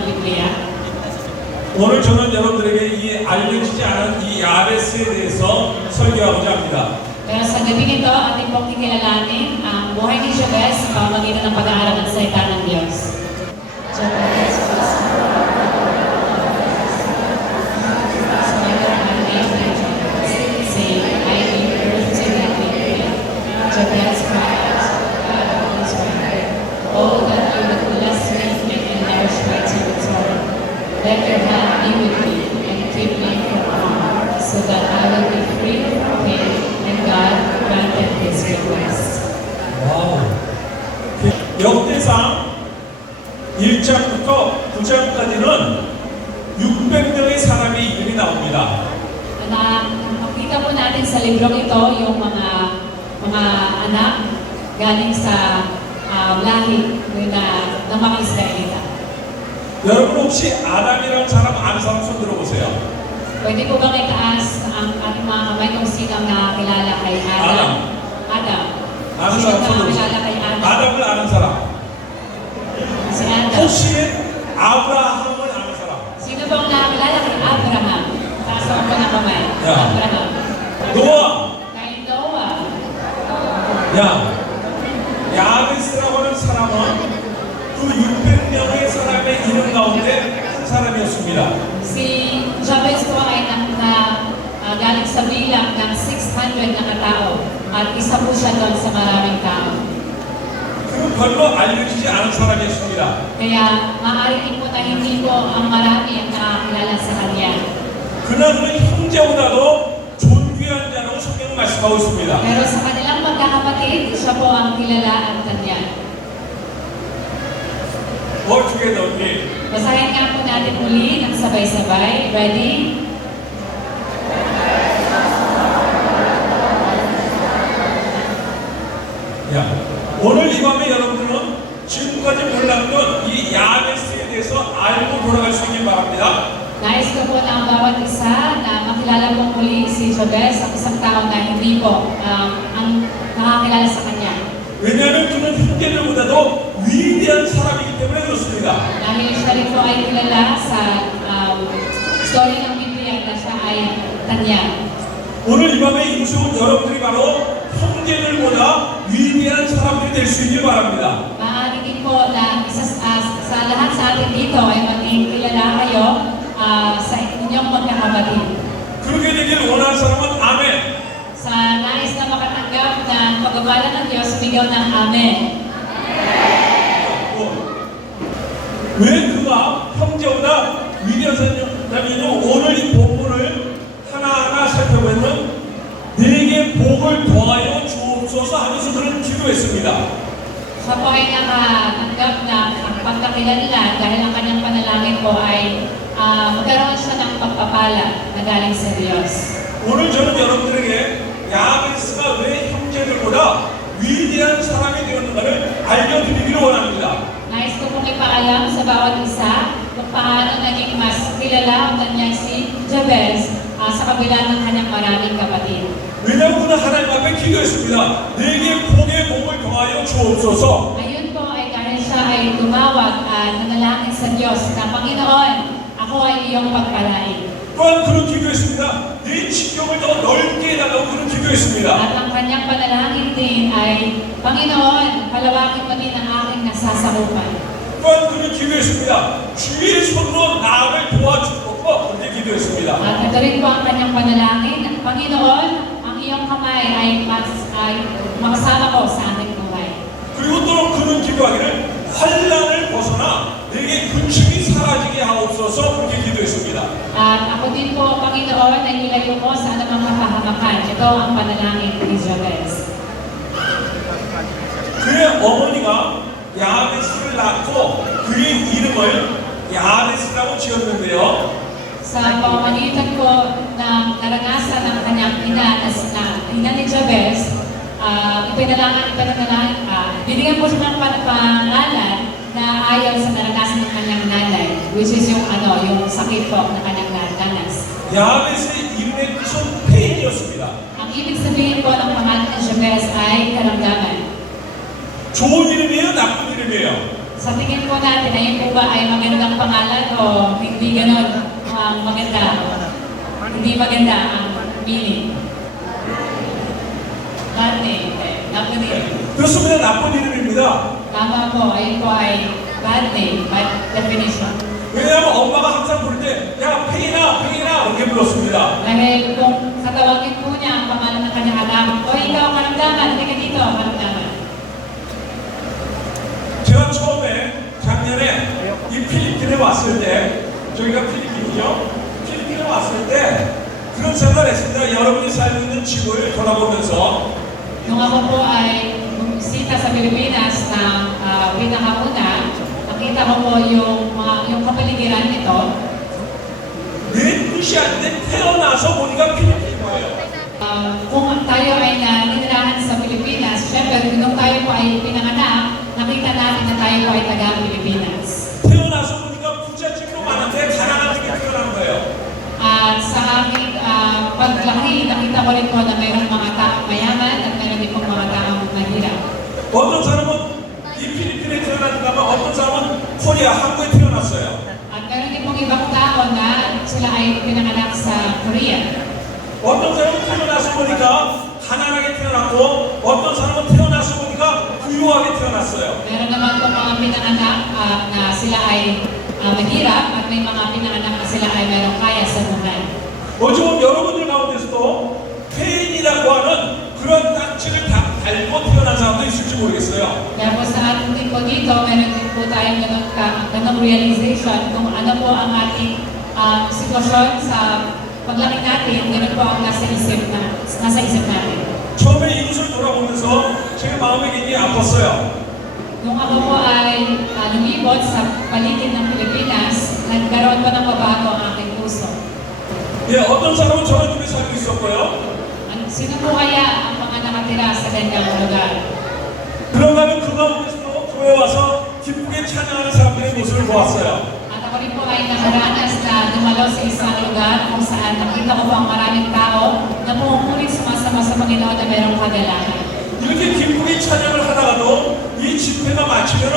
ng Biblia. 오늘 저는 여러분들에게 이 알려지지 않은 이 야베스에 대해서 설교하고자 합니다. Pero sa gabi nito, ating pong kikilalanin ang buhay ni Jabez sa pamamagitan ng pag-aaral ng salita ng Diyos. Jabez was saying, I give birth to that baby. Jabez cried, God of Israel, oh that you would bless me and nourish my territory. Let your hand be with me and keep me from harm, so that I will be free from pain. And God granted his request. 와우. 역대상 1장부터 9장까지는 600명의 사람의 이름이 나옵니다. Makita po natin sa librong ito yung mga anak galing sa lahi ng mga Israelita. 여러분 혹시 아담이라는 사람 아는 사람 손 들어보세요. Pwede po bang itaas ang ating mga kamay kung sino ang nakakilala kay Adam? Adam. 아는 Sino 사람 ang 손 nakakilala 들어보세요. kay Adam? 아담을 아는 사람. Si Adam. 혹시 아브라함을 아는 사람? Sino bang nakakilala kay Abraham? Taas ang mga kamay. Yeah. Abraham. 노아. Kay Noah. 야, 야베스라고 하는 사람은 그 600명의 사람의 이름 가운데 한 사람이었습니다. Si Jabez po ay galing sa bilang ng 600 na katao at isa po siya doon sa maraming tao. 그리고 별로 알려지지 않은 사람이었습니다. Kaya maaari po na hindi po ang marami ang nakakilala sa kanya. 그러나 그는 형제보다도 존귀한 자라고 성경은 말씀하고 있습니다. Pero sa kanilang magkakapatid, siya po ang kilala at kanya. All together, okay. Basahin nga po natin muli ng sabay-sabay. Ready? 야, 오늘 이 밤에 여러분들은 지금까지 몰랐던 이 야베스에 대해서 알고 돌아갈 수 있길 바랍니다. Nais ko po na ang bawat isa na makilala po muli si Jabez, ang isang tao na hindi po ang nakakilala sa kanya. 왜냐하면 그는 형제들보다도 위대한 사람이기 때문에 그렇습니다. Dahil siya rin po ay kilala sa story ng Biblia na siya ay tanya. 오늘 이 밤에 임수은 여러분들이 바로 형제들보다 위대한 사람들이 될 수 있길 바랍니다. Maaari din po na sa lahat sa atin dito ay maging kilala kayo sa inyong magkakapatid. 그렇게 되길 원하는 사람은 아멘. Sa nais na makatanggap ng pagpapala ng Diyos, bigyan ng Amen. 왜 그가 형제보다 위대한 사람이냐면 오늘 이 본문을 하나하나 살펴보면 내게 복을 더하여 주옵소서 하면서 그는 기도했습니다. Siya po ay nakatanggap ng pagkakilanlan dahil ang kanyang panalangin po ay magkaroon siya ng pagpapala na galing sa Diyos. 오늘 저는 여러분들에게 야베스가 왜 형제들보다 위대한 사람이 되었는가를 알려드리기를 원합니다. Nais ko pong ipaalam sa bawat isa kung paano naging mas kilala ang kanyang si Jabez sa kabila ng kanyang maraming kapatid. 왜냐하면 그는 하나님 앞에 기도했습니다. 내게 복의 복을 더하여 주옵소서. Ayun po ay dahil siya ay tumawag at nanalangin sa Diyos na Panginoon, ako ay iyong pagpalain. 또한 그는 기도했습니다. 내 직경을 더 넓게 해달라고 그는 기도했습니다. At ang kanyang panalangin din ay, Panginoon, palawakin mo din ang aking nasasakupan. 또한 그는 기도했습니다. 주의 손으로 나를 도와주옵소서. 그렇게 기도했습니다. At ito rin po ang kanyang panalangin, Panginoon, ang iyong kamay ay makasama ko sa aking buhay. 그리고 또 그는 기도하기를 환난을 벗어나 내게 근심이 사라지게 하옵소서. 그렇게 기도했습니다. At ako din po, Panginoon, ay nilayo ko sa anumang kapahamakan. Ito ang panalangin ni Jabez. 그의 어머니가 야베스를 낳고 그의 이름을 야베스라고 지었는데요. Sa pamamagitan po ng naranasan ng kanyang ina ni Jabez, binigyan po siya ng pangalan na ayaw sa naranasan ng kanyang nanay, which is yung sakit po na kanyang naranas. 야베스의 이름의 뜻은 페인이었습니다. Ang ibig sabihin po ng pangalan ni Jabez ay karamdaman. 좋은 이름이에요? 나쁜 이름이에요? Sa tingin po natin, ayun po ba ay magandang pangalan o hindi ganon ang maganda? Hindi maganda ang meaning. Bad name. Napunit. 그렇습니다. 나쁜 이름입니다. Tama po, ayun po ay bad name, bad definition. 왜냐하면 엄마가 항상 부를 때, 야, 팽이나, 팽이나, 이렇게 불렀습니다. Dahil kung tatawagin po niya ang pangalan ng kanyang anak, o ikaw, karamdaman, hindi ka dito, karamdaman. 제가 처음에 작년에 이 필리핀에 왔을 때, 저희가 필리핀이죠? 필리핀에 왔을 때 그런 생각을 했습니다. 여러분이 살고 있는 지구를 돌아보면서 Nung ako po ay bumisita sa Pilipinas na pinakauna, nakita ko po yung kapaligiran nito. 내 뜻이 아닌데 태어나서 보니까 필리핀 거예요. Kung tayo ay naninirahan sa Pilipinas, syempre nung tayo po ay pinanganak, nakita natin na tayo po ay taga-Pilipinas. 태어나서 보니까 부잣집도 많은데 가난한 집에 태어난 거예요. At sa aming paglaki, nakita ko rin po na mayroong mga taong mayaman at mayroon din pong mga taong mahirap. 어떤 사람은 이 필리핀에 태어났는가 봐 어떤 사람은 코리아, 한국에 태어났어요. At mayroon din pong ibang tao na sila ay pinanganak sa Korea. 어떤 사람은 태어나서 보니까 가난하게 태어났고 어떤 사람은 태어나서 보니까 부유하게 태어났어요. Meron naman po mga pinanganak na sila ay mahirap at may mga pinanganak na sila ay mayroong kaya sa buhay. 어쩌면 여러분들 가운데서도 폐인이라고 하는 그런 땅치를 밟고 태어난 사람도 있을지 모르겠어요. Kaya po sa ating din po dito, meron din po tayong ganong realization kung ano po ang ating sitwasyon sa paglaki natin, ganun po ang nasa isip natin. 처음에 이곳을 돌아보면서 제 마음이 굉장히 아팠어요. Nung ako po ay lumibot sa paligid ng Pilipinas, nagkaroon po ng pabago ang aking puso. 예, 어떤 사람은 저런 집에 살고 있었고요. Sino po kaya ang mga nakatira sa ganyang lugar? 그런가 하면 그 가운데서도 교회 와서 기쁘게 찬양하는 사람들의 모습을 보았어요. At ako rin po ay nakaranas na dumalo sa isang lugar kung saan nakita ko po ang maraming tao na pumupulit sumasama sa Panginoon na mayroong kagalakan. 이렇게 기쁘게 찬양을 하다가도 이 집회가 마치면은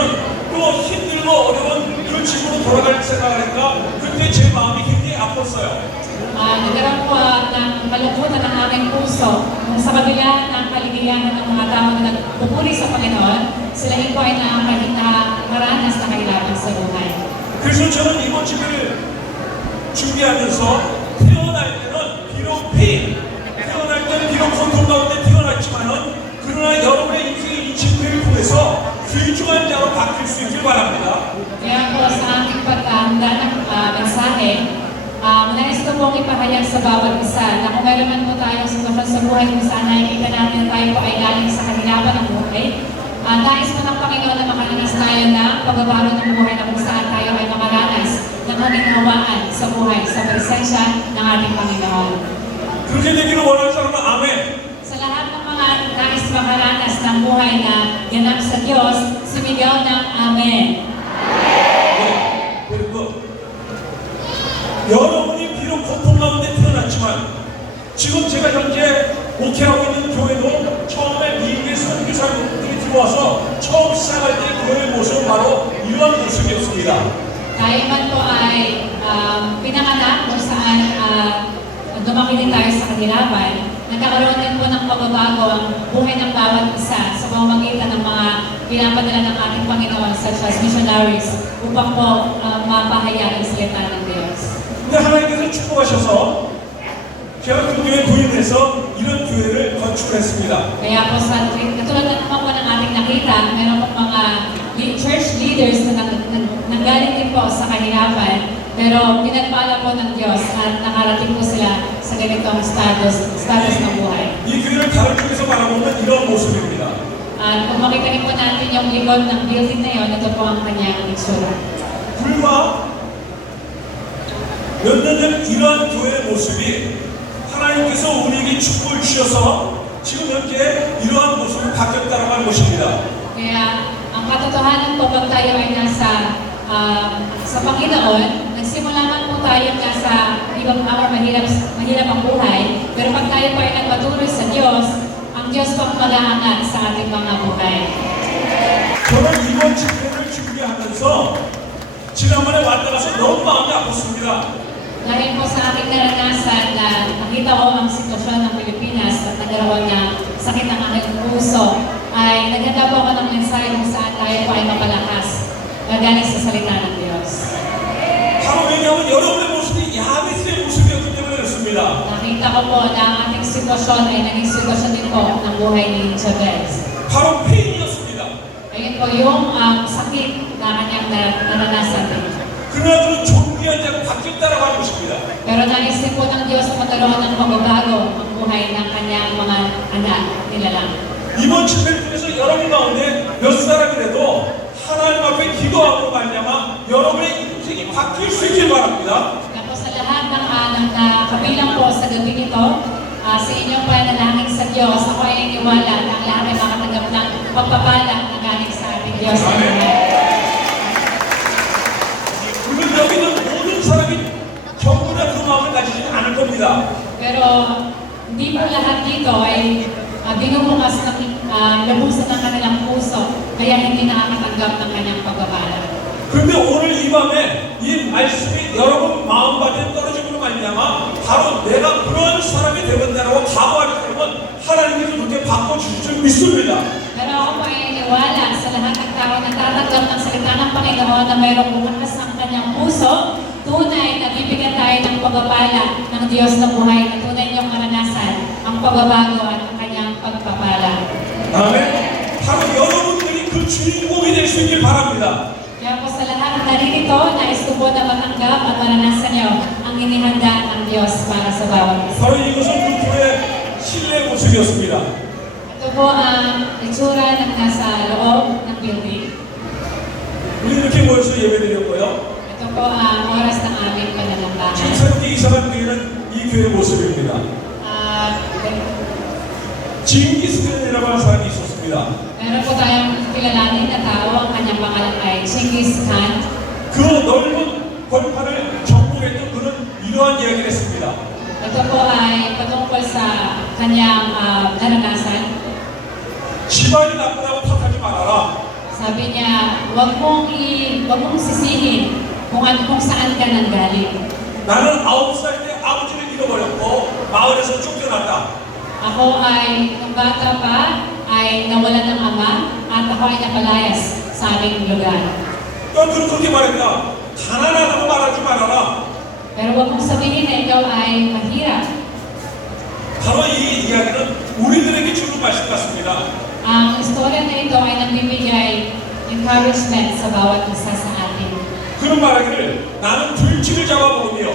또 힘들고 어려운 그 집으로 돌아갈 생각하니까 그때 제 마음이 굉장히 아팠어요. Nagkaroon po ng kalungkutan ng aking puso kung sa kabila ng kaligayahan ng mga tao na nagpupuri sa Panginoon, sila rin po ay nakaranas na kahirapan sa buhay. 그래서 저는 이번 집회를 준비하면서 태어날 때는 비록 태어날 때는 비록 고통 가운데 태어났지만은 그러나 여러분의 인생의 이 집회를 통해서 귀중한 자로 바뀔 수 있길 바랍니다. Kaya po sa aking paghahanda ng mensahe, nais ko pong ipahayag sa bawat isa na kung meron man po tayong sitwasyon sa buhay kung saan nakikita natin na tayo po ay galing sa kahirapan ng buhay, nais ko ng Panginoon na makaranas tayo na pagbabago ng buhay na kung saan tayo ay makaranas ng maginhawaan sa buhay sa presensya ng ating Panginoon. 그렇게 되기를 원하는 사람은 아멘. Sa lahat ng mga nais makaranas ng buhay na ganap sa Diyos, sumigaw ng Amen. 네, 그리고 여러분이 비록 고통 가운데 태어났지만 지금 제가 현재 목회하고 있는 교회도 처음에 미국의 선교사님들이 들어와서 처음 시작할 때 교회의 모습은 바로 이런 모습이었습니다. Tayo man po ay pinanganak kung saan lumaki din tayo sa kahirapan, nagkakaroon din po ng pagbabago ang buhay ng bawat isa sa pamamagitan ng mga pinapadala ng ating Panginoon such as missionaries upang po mapahayag ang salita ng Diyos. 근데 하나님께서 축복하셔서 제가 그 교회에 도입해서 이런 교회를 건축했습니다. Kaya po sa katulad na naman po ng ating nakita, meron po mga church leaders na nanggaling din po sa kahirapan, pero pinagpala po ng Diyos at nakarating po sila sa ganitong status ng buhay. 이 교회를 다른 쪽에서 바라보면 이런 모습입니다. At kung makita rin po natin yung likod ng building na yun, ito po ang kanyang itsura. 불과 몇 년 전 이러한 교회의 모습이 하나님께서 우리에게 축복을 주셔서 지금 현재 이러한 모습으로 바뀌었다는 말 것입니다. Kaya ang katotohanan po pag tayo ay nasa sa Panginoon, nagsimula man po tayo nasa ibang mahirap ang buhay, pero pag tayo po ay nagpatuloy sa Diyos, ang Diyos po ang mag-aangat sa ating mga buhay. 저는 이번 집회를 준비하면서 제 지난번에 왔다 가서 너무 마음이 아팠습니다. Dahil po sa aking naranasan na nakita ko ang sitwasyon ng Pilipinas at nagkaroon na sakit ng aking puso, ay naghanda po ako ng mensahe kung saan tayo po ay mapalakas galing sa salita ng Diyos. 바로 왜냐하면 여러분의 모습이 야베스의 모습이었기 때문에 그렇습니다. Nakita ko po na ang ating sitwasyon ay naging sitwasyon din po ng buhay ni Jabez. 바로 페인이었습니다. Ayun po yung sakit na kanyang naranasan din. 그러나 그는 존귀한 자로 바뀌었다라고 하는 것입니다. Pero naisip po ng Diyos na magkaroon ng pagbabago ang buhay ng kanyang mga anak nila lang. 이번 집회 중에서 여러분 가운데 몇 사람이라도 하나님 앞에 기도하고 말미암아 여러분의 인생이 바뀔 수 있길 바랍니다. Kaya po sa lahat ng na kabilang po sa gabi nito, sa inyong panalangin sa Diyos, ako ay naniwala na ang lahat ay makatanggap ng pagpapala na galing sa ating Diyos. Amen. 물론 여기 있는 모든 사람이 전부 다 그 마음을 가지지 않을 겁니다. Pero hindi po lahat dito ay binubukas ng labusan ng kanilang puso, kaya hindi nakakatanggap ng kanyang pagpapala. 그런데 오늘 이 밤에 이 말씀이 여러분 마음밭에 떨어지므로 말미암아 바로 내가 그런 사람이 되겠다라고 각오하게 되면 하나님께서 그렇게 바꿔주실 줄 믿습니다. Pero ako po ay naniwala sa lahat ng tao na tatanggap ng salita ng Panginoon na mayroong bukas ang kanyang puso, tunay na bibigyan tayo ng pagpapala ng Diyos na buhay na tunay niyong maranasan ang pagbabago at ang kanyang pagpapala. 아멘. 바로 여러분들이 그 주인공이 될 수 있길 바랍니다. Kaya po sa lahat ng naririto, nais ko po na matanggap at maranasan niyo ang inihanda ng Diyos para sa bawat isa. 바로 이것은 그 교회 실내 모습이었습니다. Ito po ang itsura ng nasa loob ng building. 우리 이렇게 모여서 예배드렸고요. Ito po ang oras ng aming 지금 pananambahan. 새롭게 이사간 교회는 이 교회 모습입니다. 징기스칸이라고 하는 사람이 있었습니다. Meron po tayong kilalanin na tao, ang kanyang pangalan ay Genghis Khan. 그 넓은 벌판을 정복했던 그는 이러한 이야기를 했습니다. Ito po ay patungkol sa kanyang naranasan. 집안이 나쁘다고 탓하지 말아라. Sabi niya, wag mong sisihin kung saan ka nanggaling. 나는 9살 때 아버지를 잃어버렸고 마을에서 쫓겨났다. Ako ay, nung bata pa, ay nawalan ng ama at ako ay napalayas sa aming lugar. 넌 그렇게 말했다. 가난하다고 말하지 말아라. Pero wag mong sabihin na ikaw ay mahirap. 바로 이 이야기는 우리들에게 주는 말씀 같습니다. Ang istorya na ito ay nagbibigay encouragement sa bawat isa sa atin. 그런 말하기를 나는 불치를 잡아먹으며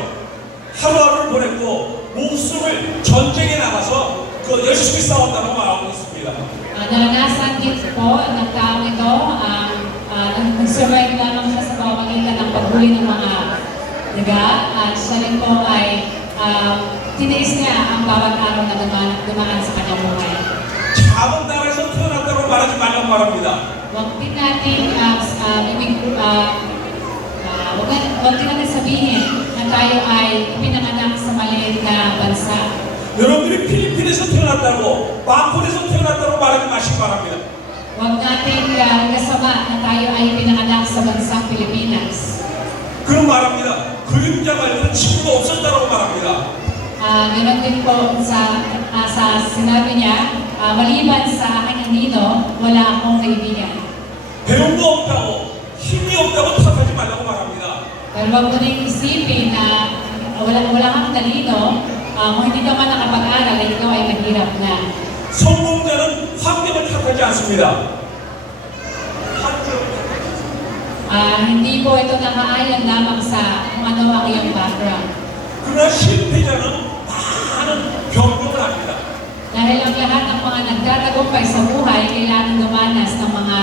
하루하루를 보냈고 목숨을 전쟁에 나가서 그 열심히 싸웠다고 말하고 있습니다. Naranasan din po ng taong ito, nag-survive lamang siya sa pamamagitan ng paghuli ng mga daga at siya rin po ay tiniis niya ang bawat araw na dumaan sa kanyang buhay. 작은 나라에서 태어났다고 말하지 말라고 말합니다. Huwag din natin huwag din natin sabihin na tayo ay pinanganak sa maliit na bansa. 여러분들이 필리핀에서 태어났다고 마포에서 태어났다고 말하지 마시기 바랍니다. Huwag natin kasama na tayo ay pinanganak sa bansang Pilipinas. 그런 말합니다. 그림자 말고는 친구가 없었다고 말합니다. Ganon din po sa sinabi niya, maliban sa aking anino, wala akong kaibigan. 배운 거 없다고 힘이 없다고 탓하지 말라고 말합니다. Pero huwag mo rin isipin na wala kang talino, kung hindi ka man nakapag-aral, ay ikaw ay mahirap na. 성공자는 환경을 탓하지 않습니다. Hindi po ito nakaayon lamang sa kung ano ang iyong background. 그러나 실패자는 많은 병력을 합니다. Dahil ang lahat ng mga nagtatagumpay sa buhay, kailangan dumanas ng mga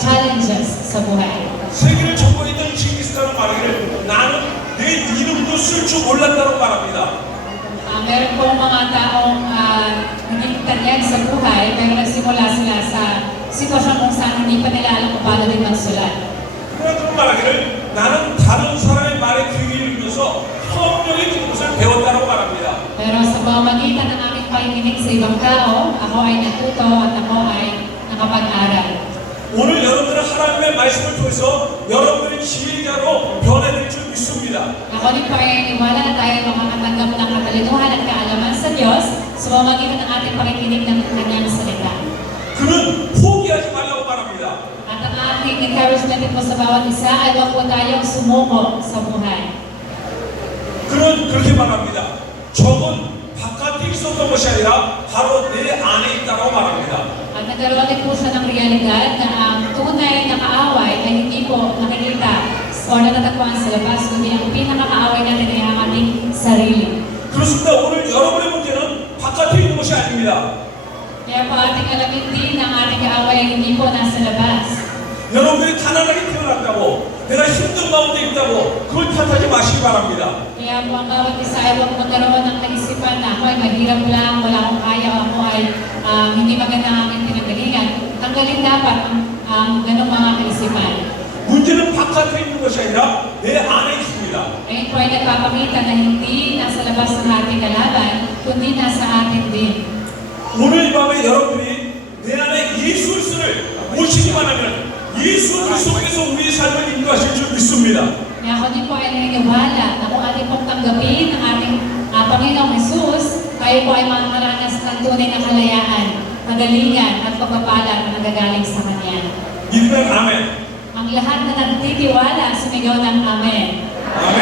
challenges sa buhay. 세계를 정복했던 징기스칸은 말하기를 나는 내 이름도 쓸 줄 몰랐다고 말합니다. Meron po mga taong naging tanyag sa buhay, pero nagsimula sila sa sitwasyon kung saan hindi pa nila alam kung paano din magsulat. 그러나 그 말하기를 나는 다른 사람의 말에 귀를 읽으면서 성령의 그것을 배웠다고 말합니다. Pero sa pamamagitan ng aking pakikinig sa ibang tao, ako ay natuto at ako ay nakapag-aral. 오늘 여러분들은 하나님의 하나님의 말씀을 통해서 여러분들이 지혜자로 변해질 줄 믿습니다. Ako din po ay naniniwala na tayo makakatanggap ng katalinuhan at kaalaman sa Diyos sa pamamagitan ng ating pakikinig ng Kanyang salita. 그는 포기하지 말라고 말합니다. At ang ating encouragement din po sa bawat isa ay huwag po tayong sumuko sa buhay. 그는 그렇게 말합니다. 적은 바깥에 있었던 것이 아니라 바로 내 안에 있다고 말합니다. At nagkaroon din po siya ng realidad na ang tunay na kaaway ay hindi po nakikita o natatagpuan sa labas, kundi ang pinakakaaway natin ay ang ating sarili. 그렇습니다. 오늘 여러분의 문제는 바깥에 있는 것이 아닙니다. Kaya po ating alamin din ang ating kaaway ay hindi po nasa labas. 여러분들이 가난하게 태어났다고 내가 힘든 가운데 있다고 그걸 탓하지 마시기 바랍니다. Kaya po ang bawat isa ay huwag magkaroon ng kaisipan na ako ay mahirap lang, wala akong kaya, ako ay hindi maganda ang aking pinanggalingan. Tanggalin dapat ang ganong mga kaisipan. 문제는 바깥에 있는 것이 아니라 내 안에 있습니다. Ngayon po ay nagpapakita na hindi nasa labas ng ating kalaban, kundi nasa atin din. 오늘 밤에 여러분들이 내 안에 예수 그리스도를 모시기만 하면 예수 그리스도께서 우리의 삶을 인도하실 줄 믿습니다. Kaya ako din po ay naniniwala na kung ating pong tanggapin ang ating Panginoong Jesus, tayo po ay makakaranas ng tunay na kalayaan, kagalingan at pagpapala na nagagaling sa Kanya. 믿으면 아멘. Ang lahat na nagtitiwala, sumigaw ng Amen. 아멘.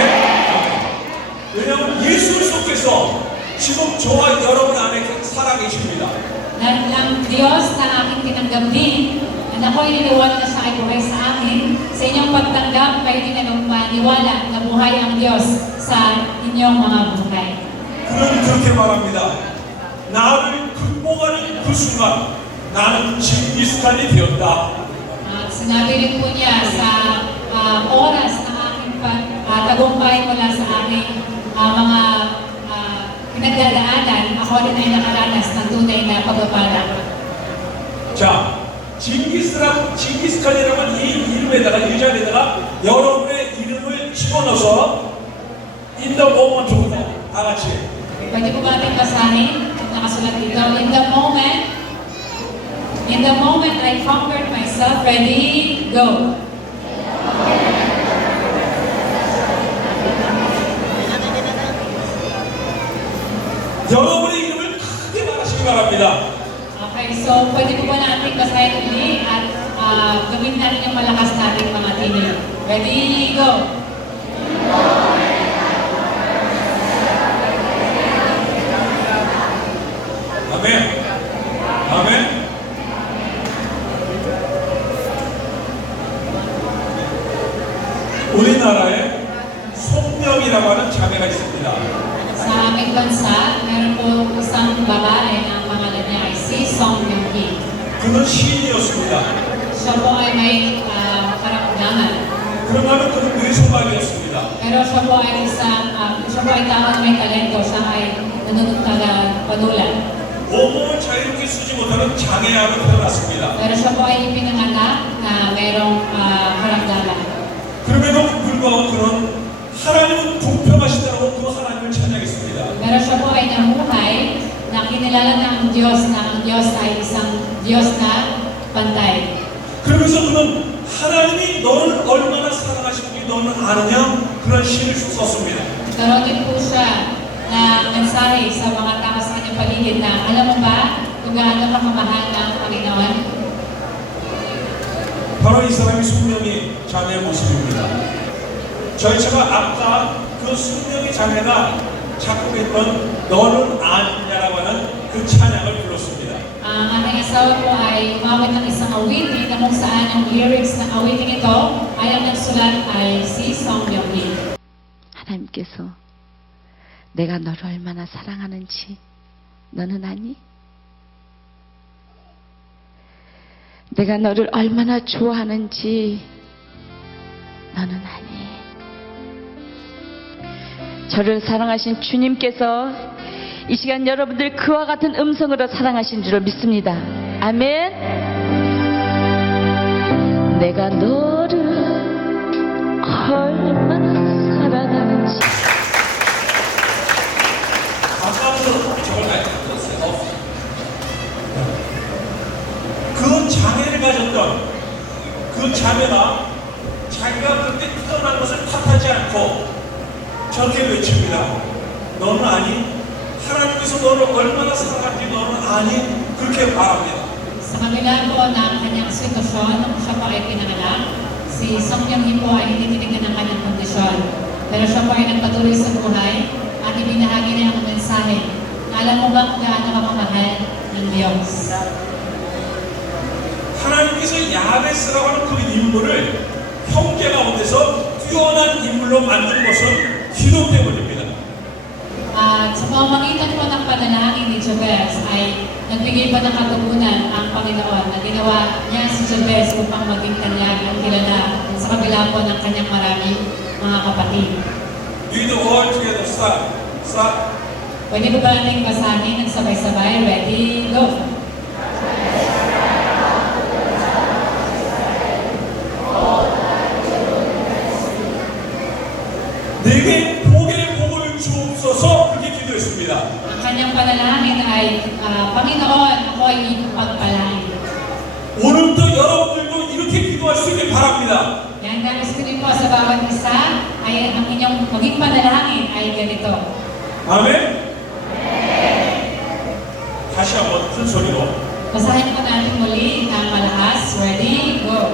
왜냐하면 예수 그리스도께서 지금 저와 여러분 안에 살아계십니다. Dahil ang Diyos na aking tinanggap din, na ako'y niniwala na siya ay buhay sa akin, sa inyong pagtanggap, kayo din ang maniwala na buhay ang Diyos sa inyong mga buhay. 그는 그렇게 말합니다. 나를 극복하는 그 순간 나는 징기스칸이 되었다. At sinabi rin po niya sa oras ng aking tagumpay mula sa aking mga pinagdadaanan, ako rin ay nakaranas ng tunay na pagpapala. 자, 징기스칸이라는 이 이름에다가 이 자리에다가 여러분의 이름을 집어넣어서 in the moment부터 다 같이 Pwede po ba ating basahin? Nakasulat dito, in the moment I conquered myself, ready, go. 여러분의 이름을 크게 말하시기 바랍니다. Okay, so pwede po ba natin basahin uli at gawin natin yung malakas natin mga tinig. Ready, go. 아멘. 아멘. 우리나라에 송명이라고 하는 자매가 있습니다. Sa aming bansa, meron po isang babae na ang pangalan niya ay si Song Myung-hee. 그는 시인이었습니다. Siya po ay may karamdaman. 그러면 그는 뇌소박이었습니다. Pero siya po ay tao na may talento. Siya ay panulat. 몸을 자유롭게 쓰지 못하는 장애아로 태어났습니다. Pero siya po ay ipinanganak na merong karamdaman. 그럼에도 불구하고 그는 하나님은 공평하시다고 그 하나님을 찬양했습니다. Pero siya po ay namuhay na kinilala na ang Diyos ay isang Diyos na pantay. 그러면서 그는 하나님이 너를 얼마나 사랑하시는지 너는 아느냐? 그런 시를 썼습니다. Karoon din po siya na mensahe sa mga tao sa kanyang paligid na alam mo ba kung gaano ka kamahal ng Panginoon? 바로 이 사람이 숙명이 자매의 모습입니다. 저희 차가 아까 그 숙명이 자매가 작곡했던 너는 아니냐라고 하는 그 찬양을 불렀습니다. Ang ating asawa po ay umawit ng isang awitin na kung saan ang lyrics ng awitin ito ay ang nagsulat ay si Song Myung-hee. 하나님께서 내가 너를 얼마나 사랑하는지 너는 아니? 내가 너를 얼마나 좋아하는지 너는 아니? 저를 사랑하신 주님께서 이 시간 여러분들 그와 같은 음성으로 사랑하신 줄을 믿습니다. 아멘. 내가 너를 얼마나 사랑하는지. 아까도 저걸 말씀드렸어요. 그 장애를 가졌던 그 자매가 저렇게 외칩니다. 너는 아니? 하나님께서 너를 얼마나 사랑하는지 너는 아니? 그렇게 말합니다. Sa kabila po ng kanyang sitwasyon, nung siya po ay pinanganak, si Song Myung-hee po ay hindi tinignan ng kanyang kondisyon. Pero siya po ay nagpatuloy sa buhay at ibinahagi niya ang mensahe. Alam mo ba kung gaano ka mamahal ng Diyos? 하나님께서 야베스라고 하는 그 인물을 형제 가운데서 뛰어난 인물로 만든 것은 기도 때문입니다. At sa pamamagitan po ng panalangin ni Jabez ay nagbigay pa ng katugunan ang Panginoon na ginawa niya si Jabez upang maging kanyang at kilala sa kabila po ng kanyang maraming mga kapatid. Read all together. Start. Start. Pwede po ba natin basahin ng sabay-sabay? Ready? Go! 내게 복의 복을 주옵소서 그렇게 기도했습니다. Ang kanyang panalangin ay, Panginoon, ako ay ipagpalain. 오늘도 여러분들도 이렇게 기도할 수 있길 바랍니다. Yan, nais ko rin po sa bawat isa ay ang inyong maging panalangin ay ganito. 아멘. 다시 한번 큰 소리로. Basahin po natin muli ng malakas. Ready? Go!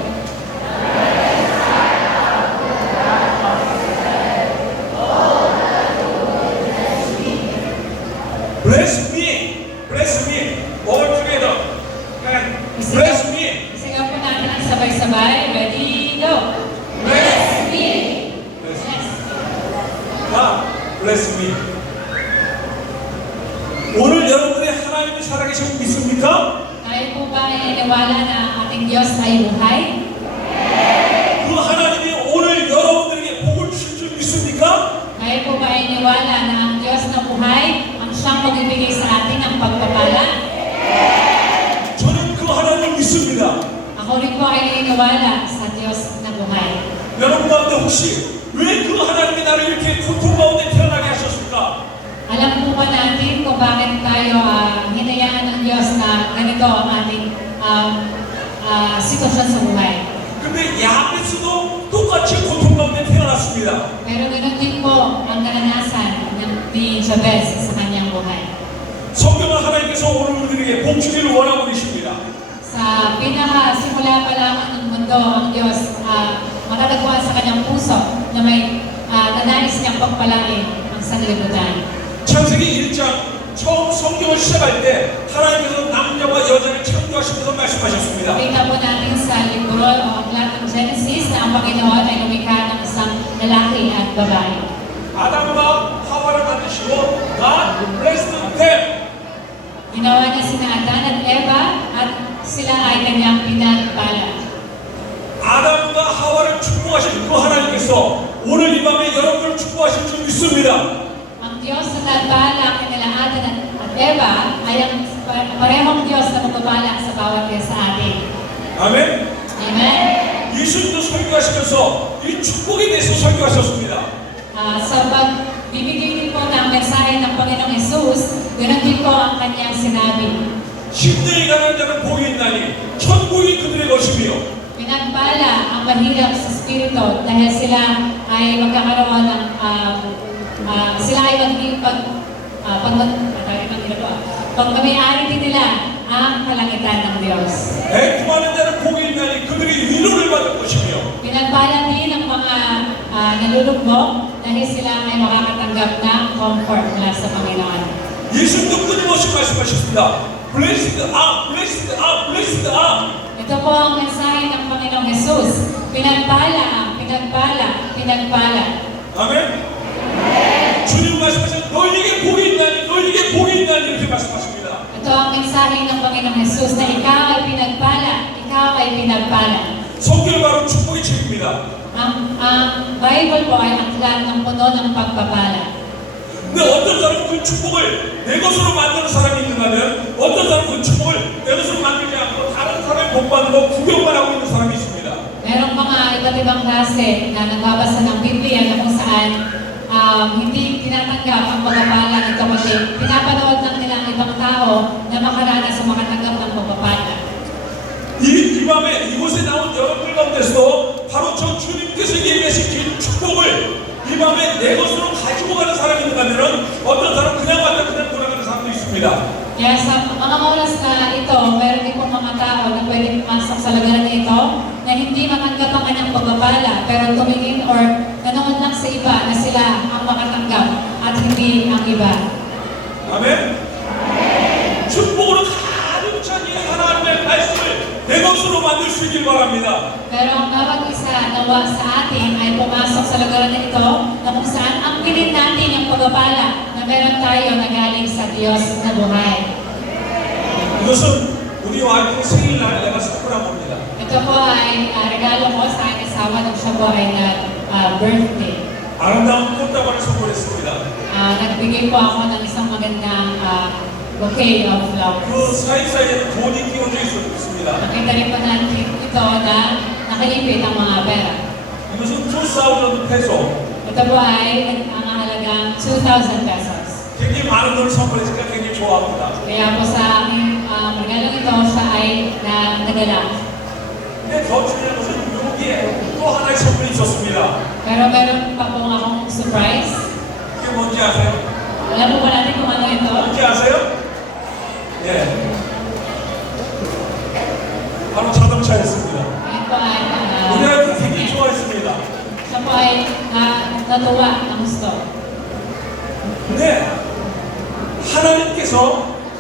Bless me, bless me, all together. And bless me. Isigaw po natin ang sabay-sabay. Ready? Go! Bless me! Bless me. Yes. God, bless me. 오늘 여러분의 하나님이 살아계신 거 믿습니까? Tayo po ba ay naniwala na ating Diyos ay buhay? 그 하나님이 오늘 여러분들에게 복을 주실 줄 믿습니까? Tayo po ba ay naniwala na ang Diyos na buhay ang siyang magbibigay sa atin ng pagpapala? 저는 그 하나님을 믿습니다. Ako rin po ay naniniwala sa Diyos na buhay. 여러분 가운데 혹시 왜 그 하나님이 나를 이렇게 고통 가운데 태어나게 하셨을까? Alam po ba natin kung bakit tayo hinayaan ng Diyos na ganito ang ating sitwasyon sa buhay? 근데 야베스도 똑같이 고통 가운데 태어났습니다. Pero ganoon din po ang naranasan ni Jabez sa kanyang buhay. 성경은 하나님께서 오늘 우리들에게 복 주기를 원하고 계십니다. Sa pinaka-simula pa lamang ng mundo, ang Diyos matatagpuan sa kanyang puso na may nananis niyang pagpalain ang sanlibutan. 창세기 1장 처음 성경을 시작할 때 하나님께서 남자와 여자를 창조하시면서 말씀하셨습니다. Kita po natin sa libro o aklat ng Genesis na ang Panginoon ay lumikha ng isang lalaki at babae. 아담과 하와를 만드시고 God blessed them. Ginawa niya sina Adan at Eva at sila ay kanyang pinagpala. 아담과 하와를 축복하신 그 하나님께서 오늘 이 밤에 여러분을 축복하실 줄 믿습니다. Ang Diyos na nagpala kanila Adan at Eva ay ang parehong Diyos na magpapala sa bawat isa sa atin. 아멘. Amen? 예수님도 설교하시면서 이 축복에 대해서 설교하셨습니다. Sa pagbibigay din po ng mensahe ng Panginoong Jesus, ganoon din po ang kanyang sinabi. 심령이 가난한 자는 복이 있나니 천국이 그들의 것이며 Pinagpala ang mahirap sa spirito dahil sila ay magkakaroon ng sila ay magiging pagmamayari din nila ang kalangitan ng Diyos. 애통하는 자는 복이 있나니 그들이 위로를 받을 것이며 Pinagpala din ang mga nalulugmok dahil sila ay makakatanggap ng comfort mula sa Panginoon. 예수님도 끊임없이 말씀하셨습니다. Blessed are, blessed are, blessed are. Ito po ang mensahe ng Panginoong Jesus. Pinagpala, pinagpala, pinagpala. 아멘. 주님 말씀하신 너희에게 복이 있나니 너희에게 복이 있나니 이렇게 말씀하십니다. Ito ang mensahe ng Panginoong Jesus na ikaw ay pinagpala, ikaw ay pinagpala. 성경은 바로 축복의 책입니다. Ang Bible po ay aklat ng puno ng pagpapala. 근데 어떤 사람은 그 축복을 내 것으로 만드는 사람이 있는가 하면 어떤 사람은 그 축복을 내 것으로 만들지 않고 다른 사람의 복 받는 거 구경만 하고 있는 사람이 있습니다. Meron pa nga iba't ibang klase na nagbabasa ng Biblia na kung saan hindi tinatanggap ang pagpapala nito kasi pinapanood lang nila ang ibang tao na makaranas sa makatanggap ng pagpapala. 이 밤에 이곳에 나온 여러분들 가운데서도 바로 저 주님께서 예배시킨 축복을 이 이 밤에 내 것으로 가지고 가는 사람이 있는가 하면은 어떤 사람은 그냥 왔다 그냥 돌아가는 사람도 있습니다. Kaya sa mga oras na ito, meron din pong mga tao na pwede pumasok sa lugar na ito na hindi matanggap ang kanyang pagpapala pero tumingin or nanood lang sa iba na sila ang makatanggap at hindi ang iba. 아멘. 축복으로 가득 찬 이 하나님의 말씀을 내 것으로 만들 수 있길 바랍니다. Pero ang bawat isa nawa sa atin ay pumasok sa lugar na ito na kung saan ang pilit natin ang pagpapala na meron tayo na galing sa Diyos na buhay. 이것은 우리 와이프 생일날 내가 선물한 겁니다. Ito po ay regalo ko sa aking asawa nung siya po ay nag-birthday. 아름다운 꽃다발을 선물했습니다. Nagbigay po ako ng isang magandang bouquet of flowers. 그 사이사이에 돈이 끼워져 있습니다. Nakita rin po natin ito na nakalipit ang mga pera. 이것은 2,000 peso. Ito po ay ang halagang 2,000 pesos. 굉장히 많은 돈을 선물했으니까 굉장히 좋아합니다. Kaya po sa aking regalong ito, siya ay nagalak. 근데 더 중요한 것은 여기에 또 하나의 선물이 있었습니다. Pero meron pa po akong surprise. 그게 뭔지 아세요? Alam po ba natin kung ano ito? 뭔지 아세요? 예. 바로 자동차였습니다. Ito po ay 우리 아이도 굉장히 좋아했습니다. siya po ay natuwa ng gusto. 근데 하나님께서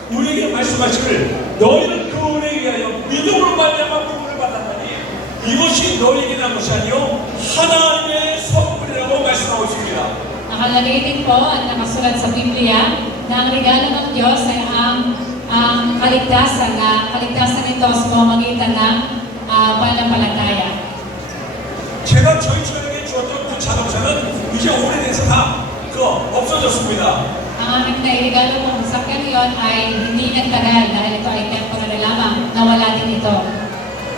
우리에게 말씀하시기를 너희는 그 은혜에 의하여 믿음으로 말미암아 구원을 받았다니 이것이 너희에게 난 것이 아니요 하나님의 선물이라고 말씀하고 있습니다. Nakalagay din po at nakasulat sa Biblia na ang regalo ng Diyos ay ang kaligtasan nito sa pamamagitan ng pananampalataya. 제가 저희 처형에 주었던 그 자동차는 이제 오래돼서 다 없어졌습니다. Ang aming nairegalo pong sakyan yon ay hindi nagtagal dahil ito ay temporary lamang, nawala din ito.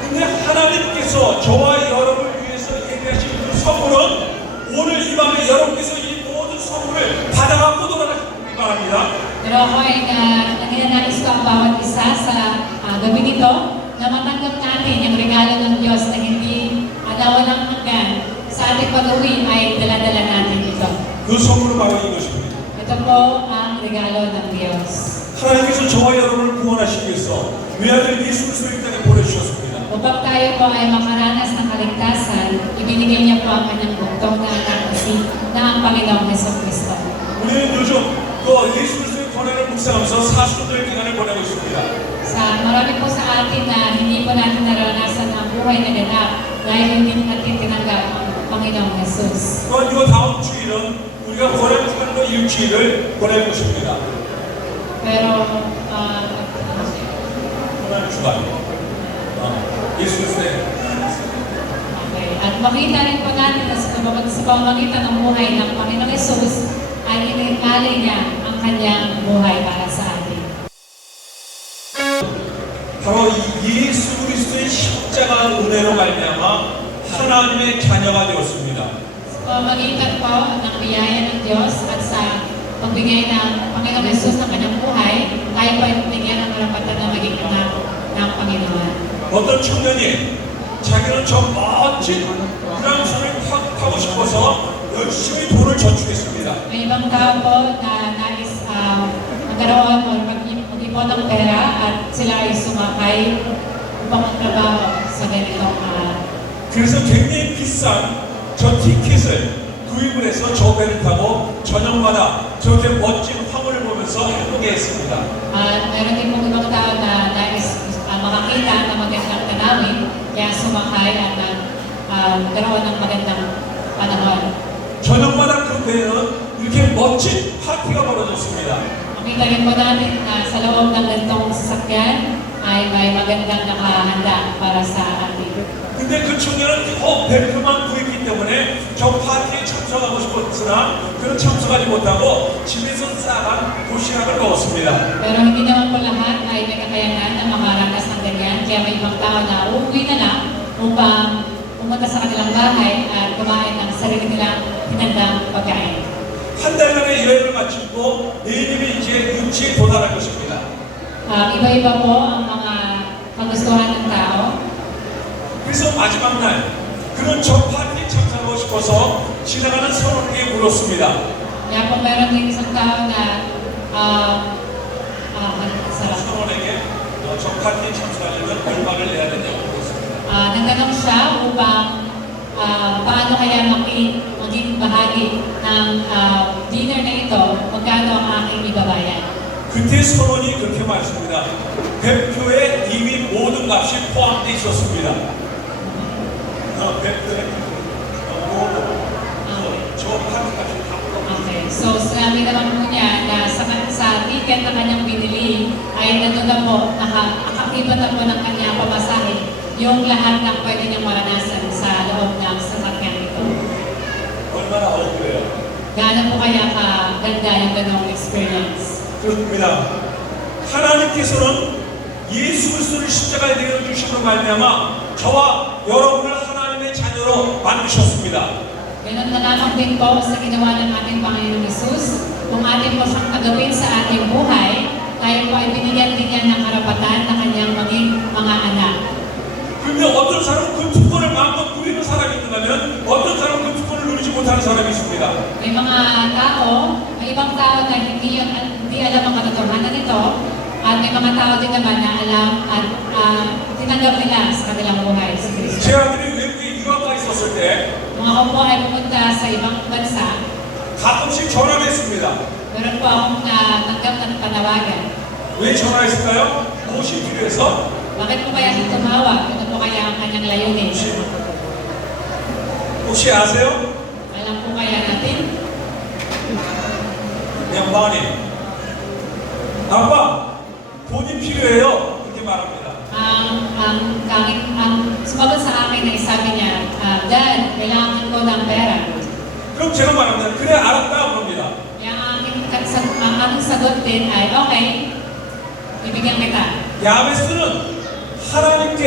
근데 하나님께서 저와 여러분을 위해서 예비하신 그 선물은 오늘 이 밤에 여러분께서 이 모든 선물을 받아갖고 돌아가시기 바랍니다. Pero ako ay nanginanais ko ang bawat isa sa gabi nito na matanggap natin yung regalo ng Diyos na hindi nawalang hanggan. Sa ating pag-uwi ay dala-dala natin ito. 그 선물은 바로 이것입니다. Ito po ang regalo ng Diyos. 하나님께서 저와 여러분을 구원하시기 위해서 외아들 예수 그리스도를 이 땅에 보내주셨습니다. Upang tayo po ay makaranas ng kaligtasan, ibinigay niya po ang kanyang buktong na anak na ang Panginoong Jesucristo. 우리는 요즘 그 예수 그리스도의 권한을 묵상하면서 사순절 기간을 보내고 있습니다. Marami po sa atin na hindi po natin naranasan ang buhay na ganap dahil hindi natin tinanggap ang Panginoong Jesus. 또한 이 다음 주일은 우리가 권한 주간과 일주일을 보낼 것입니다. Pero, 권한 주간. 예수 그리스도의 okay. At makita rin po natin na sa pamamagitan ng buhay ng Panginoong Jesus ay inialay niya ang kanyang buhay para sa atin. 바로 이 예수 그리스도의 십자가 은혜로 말미암아 하나님의 자녀가 되었습니다. Sa pamamagitan po ng biyaya ng Diyos at sa pagbigay ng Panginoong Jesus ng kanyang buhay, tayo po ay bigyan ng karapatan na maging anak ng Panginoon. 어떤 청년이 자기는 저 멋진 프랑스를 타고 싶어서 열심히 돈을 저축했습니다. May ibang tao po na nais magkaroon o mag-ipon ng pera at sila ay sumakay upang magtrabaho sa ganitong 그래서 굉장히 비싼 저 티켓을 구입을 해서 저 배를 타고 저녁마다 저렇게 멋진 황홀을 보면서 행복해 했습니다. at meron din pong ibang tao na nais makakita ng magandang tanawin kaya sumakay at magkaroon ng magandang panahon. 저녁마다 그 배는 이렇게 멋진 파티가 벌어졌습니다. Makita rin po natin na sa loob ng ganitong sasakyan ay may magandang nakahanda para sa atin. 근데 그 청년은 벨트만 구했기 때문에 저 파티에 참석하고 싶었으나 그는 참석하지 못하고 집에서 싸간 도시락을 먹었습니다. Pero hindi naman po lahat ay may kakayanan na makaranas ng ganyan. Kaya may ibang tao na uuwi na lang upang pumunta sa kanilang bahay at kumain ng sarili nilang hinandang pagkain. 한 달간의 여행을 마치고 내일이면 이제 육지에 도달할 것입니다. Iba-iba po ang mga kagustuhan ng tao. 그래서 마지막 날 그는 저 파티에 참석하고 싶어서 지나가는 선원에게 물었습니다. Kaya po meron din isang tao na sarap. 선원에게 저 파티에 참석하려면 얼마를 내야 되냐고 물었습니다. Nagtanong siya upang paano kaya maging bahagi ng dinner na ito, magkano ang aking ibabayan. 그때 선원이 그렇게 말했습니다. 배표에 이미 모든 값이 포함되어 있었습니다. 배표에 모든 저 파티 값이 다 포함되어 Okay, so sinabi naman po niya na sa ticket na kanyang binili ay nandun na po, nakakibat na po ng kanyang pamasahe yung lahat ng pwede niyang maranasan sa loob ng sasakyan ito. 얼마나 억울해요. Gaano po kaya kaganda yung ganong experience? 그렇습니다. 하나님께서는 예수 그리스도를 십자가에 내어주심으로 말미암아 저와 여러분을 하나님의 자녀로 만드셨습니다. Ganon na lamang din po sa ginawa ng ating Panginoon Hesus, kung atin po siyang tagapin sa ating buhay, tayo po ay binigyan din niya ng karapatan na kanyang maging mga anak. 그러면 어떤 사람은 그 특권을 마음껏 누리는 사람이 있는다면 어떤 사람은 그 특권을 누리지 못하는 사람이 있습니다. May mga tao, may ibang tao na hindi alam ang katotohanan nito, at may mga tao din naman na alam at tinanggap nila sa kanilang buhay si Kristo. 제 아들이 외국에 유학가 있었을 때 Kung ako po ay pumunta sa ibang bansa, 가끔씩 전화를 했습니다. meron po akong natanggap ng panawagan. 왜 전화했을까요? 무엇이 필요해서? Bakit po kaya siya tumawag? Ano po kaya ang kanyang layunin? 혹시 아세요? Alam po kaya natin? 양반이 아빠 돈이 필요해요. 그렇게 말합니다. Ang sumagot sa akin ay sabi niya, Dad, kailangan ko ng pera. 그럼 제가 말합니다. 그래 알았다 그럽니다. Kaya ang aking sagot din ay, okay, bibigyan kita. 야베스는 하나님께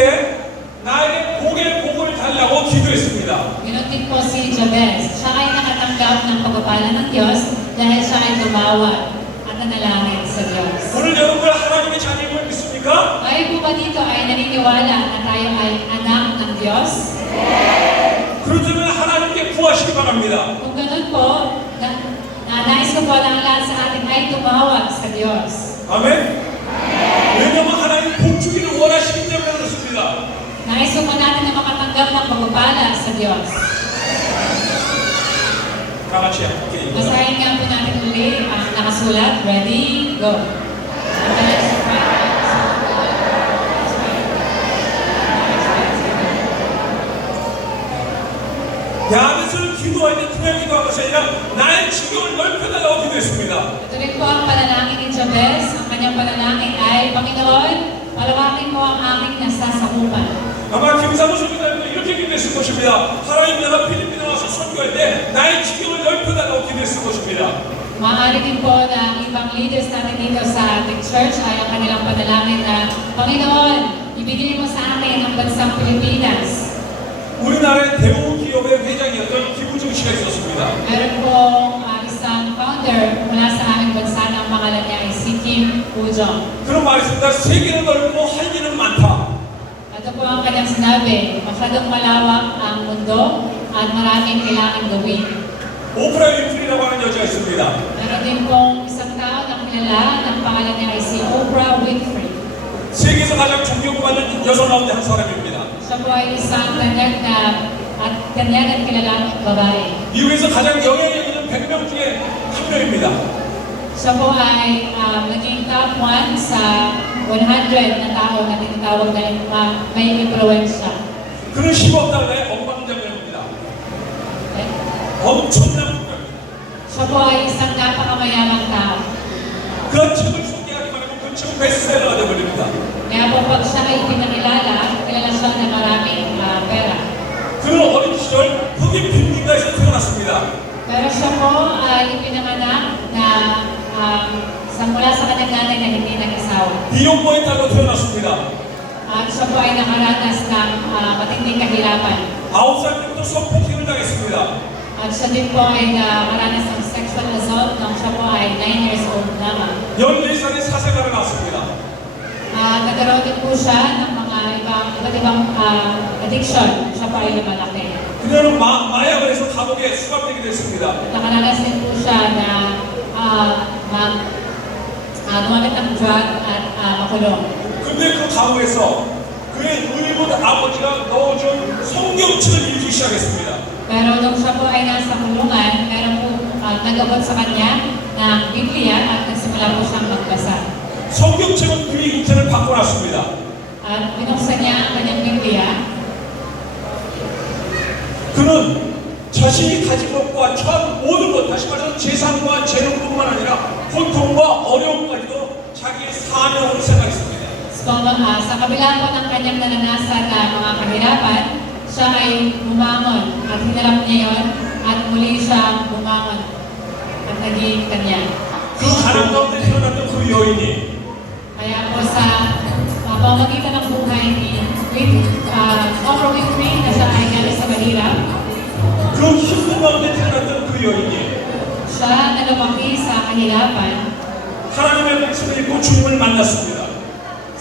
나에게 복을 달라고 기도했습니다. Ganon din po si Jabez. Siya ay nakatanggap ng pagpapala ng Diyos dahil siya ay tumawag at nanalangin sa Diyos. 오늘 여러분 하나님의 자녀임을 믿습니까? Tayo po ba dito ay naniniwala na tayo ay anak ng Diyos? 그렇다면 하나님께 구하시기 바랍니다. Kung ganun po, nais ko po na ang lahat sa atin ay tumawag sa Diyos. 아멘? 왜냐면 하나님 복 주기를 원하시기 때문에 그렇습니다. Nais ko po natin na makatanggap ng pagpapala sa Diyos. 다 같이 함께 읽어요. Basahin nga po natin ulit ang nakasulat. Ready? Go. 야베스를 기도할 때 그냥 기도한 것이 아니라 나의 지경을 넓혀달라고 기도했습니다. Ito rin po ang panalangin ni Jabez. Ang kanyang panalangin ay, Panginoon, palawakin mo ang aking nasasakupan. 아마 김사무 선교사님도 이렇게 기도했을 것입니다. 하나님 내가 필리핀에 와서 선교할 때 나의 지경을 넓혀달라고 기도했을 것입니다. Maaari din po na ang ibang leaders natin dito sa ating church ay ang kanilang panalangin na, Panginoon, ibigay mo sa akin ang bansang Pilipinas. 우리나라의 대우 기업의 회장이었던 김우중 씨가 있었습니다. Meron pong isang founder mula sa aming bansa na ang pangalan niya ay si Kim Ujong. 그런 말이 있습니다. 세계는 넓고 할 일은 많다. Ito po ang kanyang sinabi, masyadong malawak ang mundo at maraming kailangan gawin. 오프라 윈프리라고 하는 여자가 있습니다. Meron din pong isang tao na kilala, ang pangalan niya ay si Oprah Winfrey. 세계에서 가장 존경받는 여성 가운데 한 사람입니다. Siya po ay isang kanyag at kilalang babae. 미국에서 가장 영향력 있는 100명 중에 한 명입니다. Siya po ay naging top 1 sa 100 na tao na tinatawag na may impluensya. 그는 10억 달러의 억만장자입니다. Okay? 엄청난 분입니다. Siya po ay isang napakamayamang tao. 그 책을 소개하기만 하면 그 책은 베스트셀러가 되어버립니다. Kaya po pag siya ay pinakilala, kilala siya na maraming pera. 그는 어린 시절 흑인 빈민가에서 태어났습니다. Pero siya po ay ipinanganak na mula sa kanyang nanay na hindi nag-asawa. 비용모의 딸로 태어났습니다. At siya po ay nakaranas ng matinding kahirapan. 9살 때부터 성폭행을 당했습니다. At siya din po ay nakaranas ng sexual assault nung siya po ay 9 years old lamang. 14살에 사생활을 낳았습니다. Nagkaroon din po siya ng mga iba't ibang addiction. Siya po ay lumalaki. 그녀는 마약을 해서 감옥에 수감되게 됐습니다. Nakaranas din po siya na gumamit ng drug at makulong. 근데 그 감옥에서 그의 의붓 아버지가 넣어준 성경책을 읽기 시작했습니다. Pero nung siya po ay nasa kulungan, meron po nagabot sa kanya ng Biblia at nagsimula po siyang magbasa. 성경책은 그의 인생을 바꿔놨습니다. At binuksan niya ang kanyang Biblia. 그는 자신이 가진 것과 처한 모든 것, 다시 말해서 재산과 재능뿐만 아니라 고통과 어려움까지도 자기의 사명으로 생각했습니다. Sa kabila po ng kanyang naranasan na mga kahirapan, siya ay bumangon at hinarap niya yon at muli siyang bumangon at naging kanya. 그 가난 가운데 태어났던 그 여인이 Kaya po sa pamamagitan ng buhay ni Oprah Winfrey na siya ay galing sa mahirap, 그 힘든 가운데 태어났던 그 여인이 siya na lumaki sa kahirapan 하나님의 말씀을 읽고 주님을 만났습니다.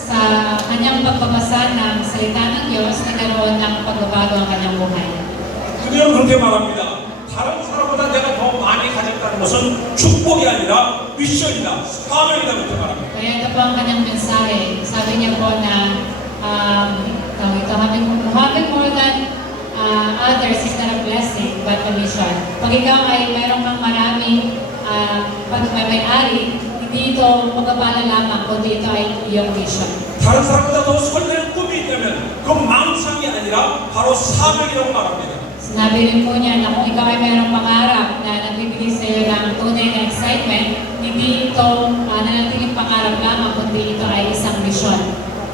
sa kanyang pagbabasa ng salita ng Diyos, nagkaroon ng pagbabago ang kanyang buhay. 그녀는 그렇게 말합니다. 다른 사람보다 내가 더 많이 가졌다는 것은 축복이 아니라 미션이다, 사명이다 그렇게 말합니다. Kaya ito po ang kanyang mensahe. Sabi niya po na having more than others is not a blessing but a mission. Pag ikaw ay meron kang maraming pagmamayari, hindi ito pagpapala lamang, kundi ito ay iyong mission. 다른 사람보다 더 설레는 꿈이 있다면 그건 망상이 아니라 바로 사명이라고 말합니다. Sinabi rin po niya na kung ikaw ay mayroong pangarap na nagbibigay sa iyo ng tunay na excitement, hindi ito nanatiling pangarap lamang, kundi ito ay isang mission.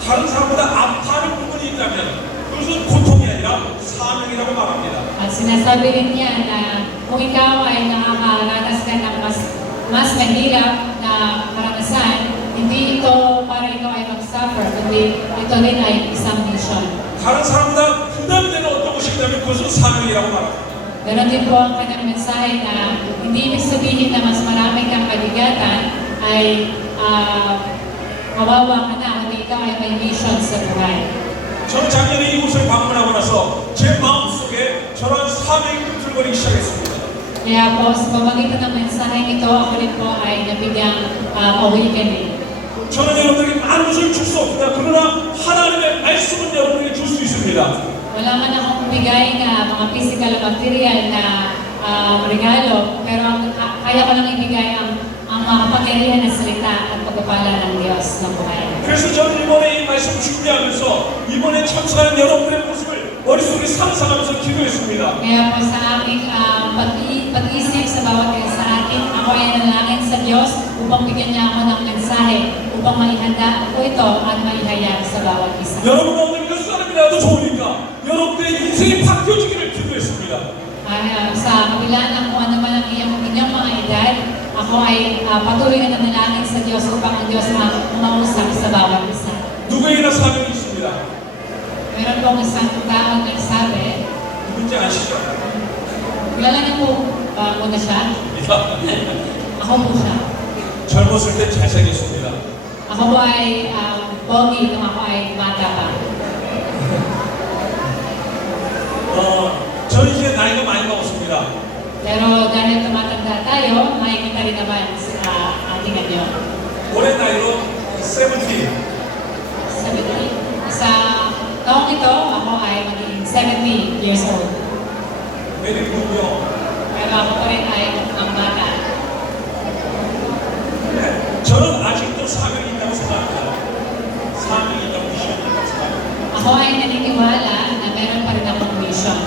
다른 사람보다 아파하는 부분이 있다면 그것은 고통이 아니라 사명이라고 말합니다. At sinasabi rin niya na kung ikaw ay nakakaranas ka ng mas mahirap na karanasan, hindi ito para ikaw ay mag-suffer, kundi ito rin ay isang mission. 다른 사람보다 부담되는 어떤 것이 있다면 그것은 사명이라고 말합니다. Ganon din po ang kanyang mensahe na hindi ibig sabihin na mas marami kang kabigatan ay kawawa ka na, kundi ikaw ay may mission sa buhay. 저는 작년에 이곳을 방문하고 나서 제 마음속에 저런 사명이 꿈틀거리기 시작했습니다. Kaya po, sa pamagitan ng mensahe ito, ako rin po ay nabigyang awakening. 저는 여러분에게 많은 것을 줄 수 없습니다. 그러나 하나님의 말씀은 여러분에게 줄 수 있습니다. Wala man akong bigay na mga physical material na regalo, pero kaya ko lang ibigay ang mga kapangyarihan ng salita at pagpapala ng Diyos ng buhay. 그래서 저는 이번에 이 말씀 준비하면서 이번에 참석하는 여러분의 모습을 머릿속에 상상하면서 기도했습니다. Kaya po sa aking pag-iisip sa bawat isa sa atin, ako ay nanalangin sa Diyos upang bigyan niya ako ng mensahe upang maihanda ko ito at maihayag sa bawat isa. 여러분 오늘 몇 사람이라도 좋으니까 여러분의 인생이 바뀌어지기를 기도했습니다. Sa kabila ng kung ano man ang inyong mga edad, ako ay patuloy na nanalangin sa Diyos upang ang Diyos mausap sa bawat isa. 누구에게나 사명이 있습니다. Meron pong isang taong nagsabi, 누군지 아시죠? kilala niyo po muna siya? Ako po siya. 젊었을 때 잘생겼습니다. Ako po ay pogi nung ako ay bata pa. 저는 이제 나이가 많이 먹었습니다. Pero dahil tumatanda tayo, makikita rin naman sa ating anyo. 올해 나이로 70. 70. Sa taong ito, ako ay magiging 70 years old. Very good young. Pero ako pa rin ay ang bata. 저는 아직도 사명이 있다고 생각합니다. 사명이 있다고 미션이 있다고 생각합니다. Ako ay naniniwala na meron pa rin akong mission.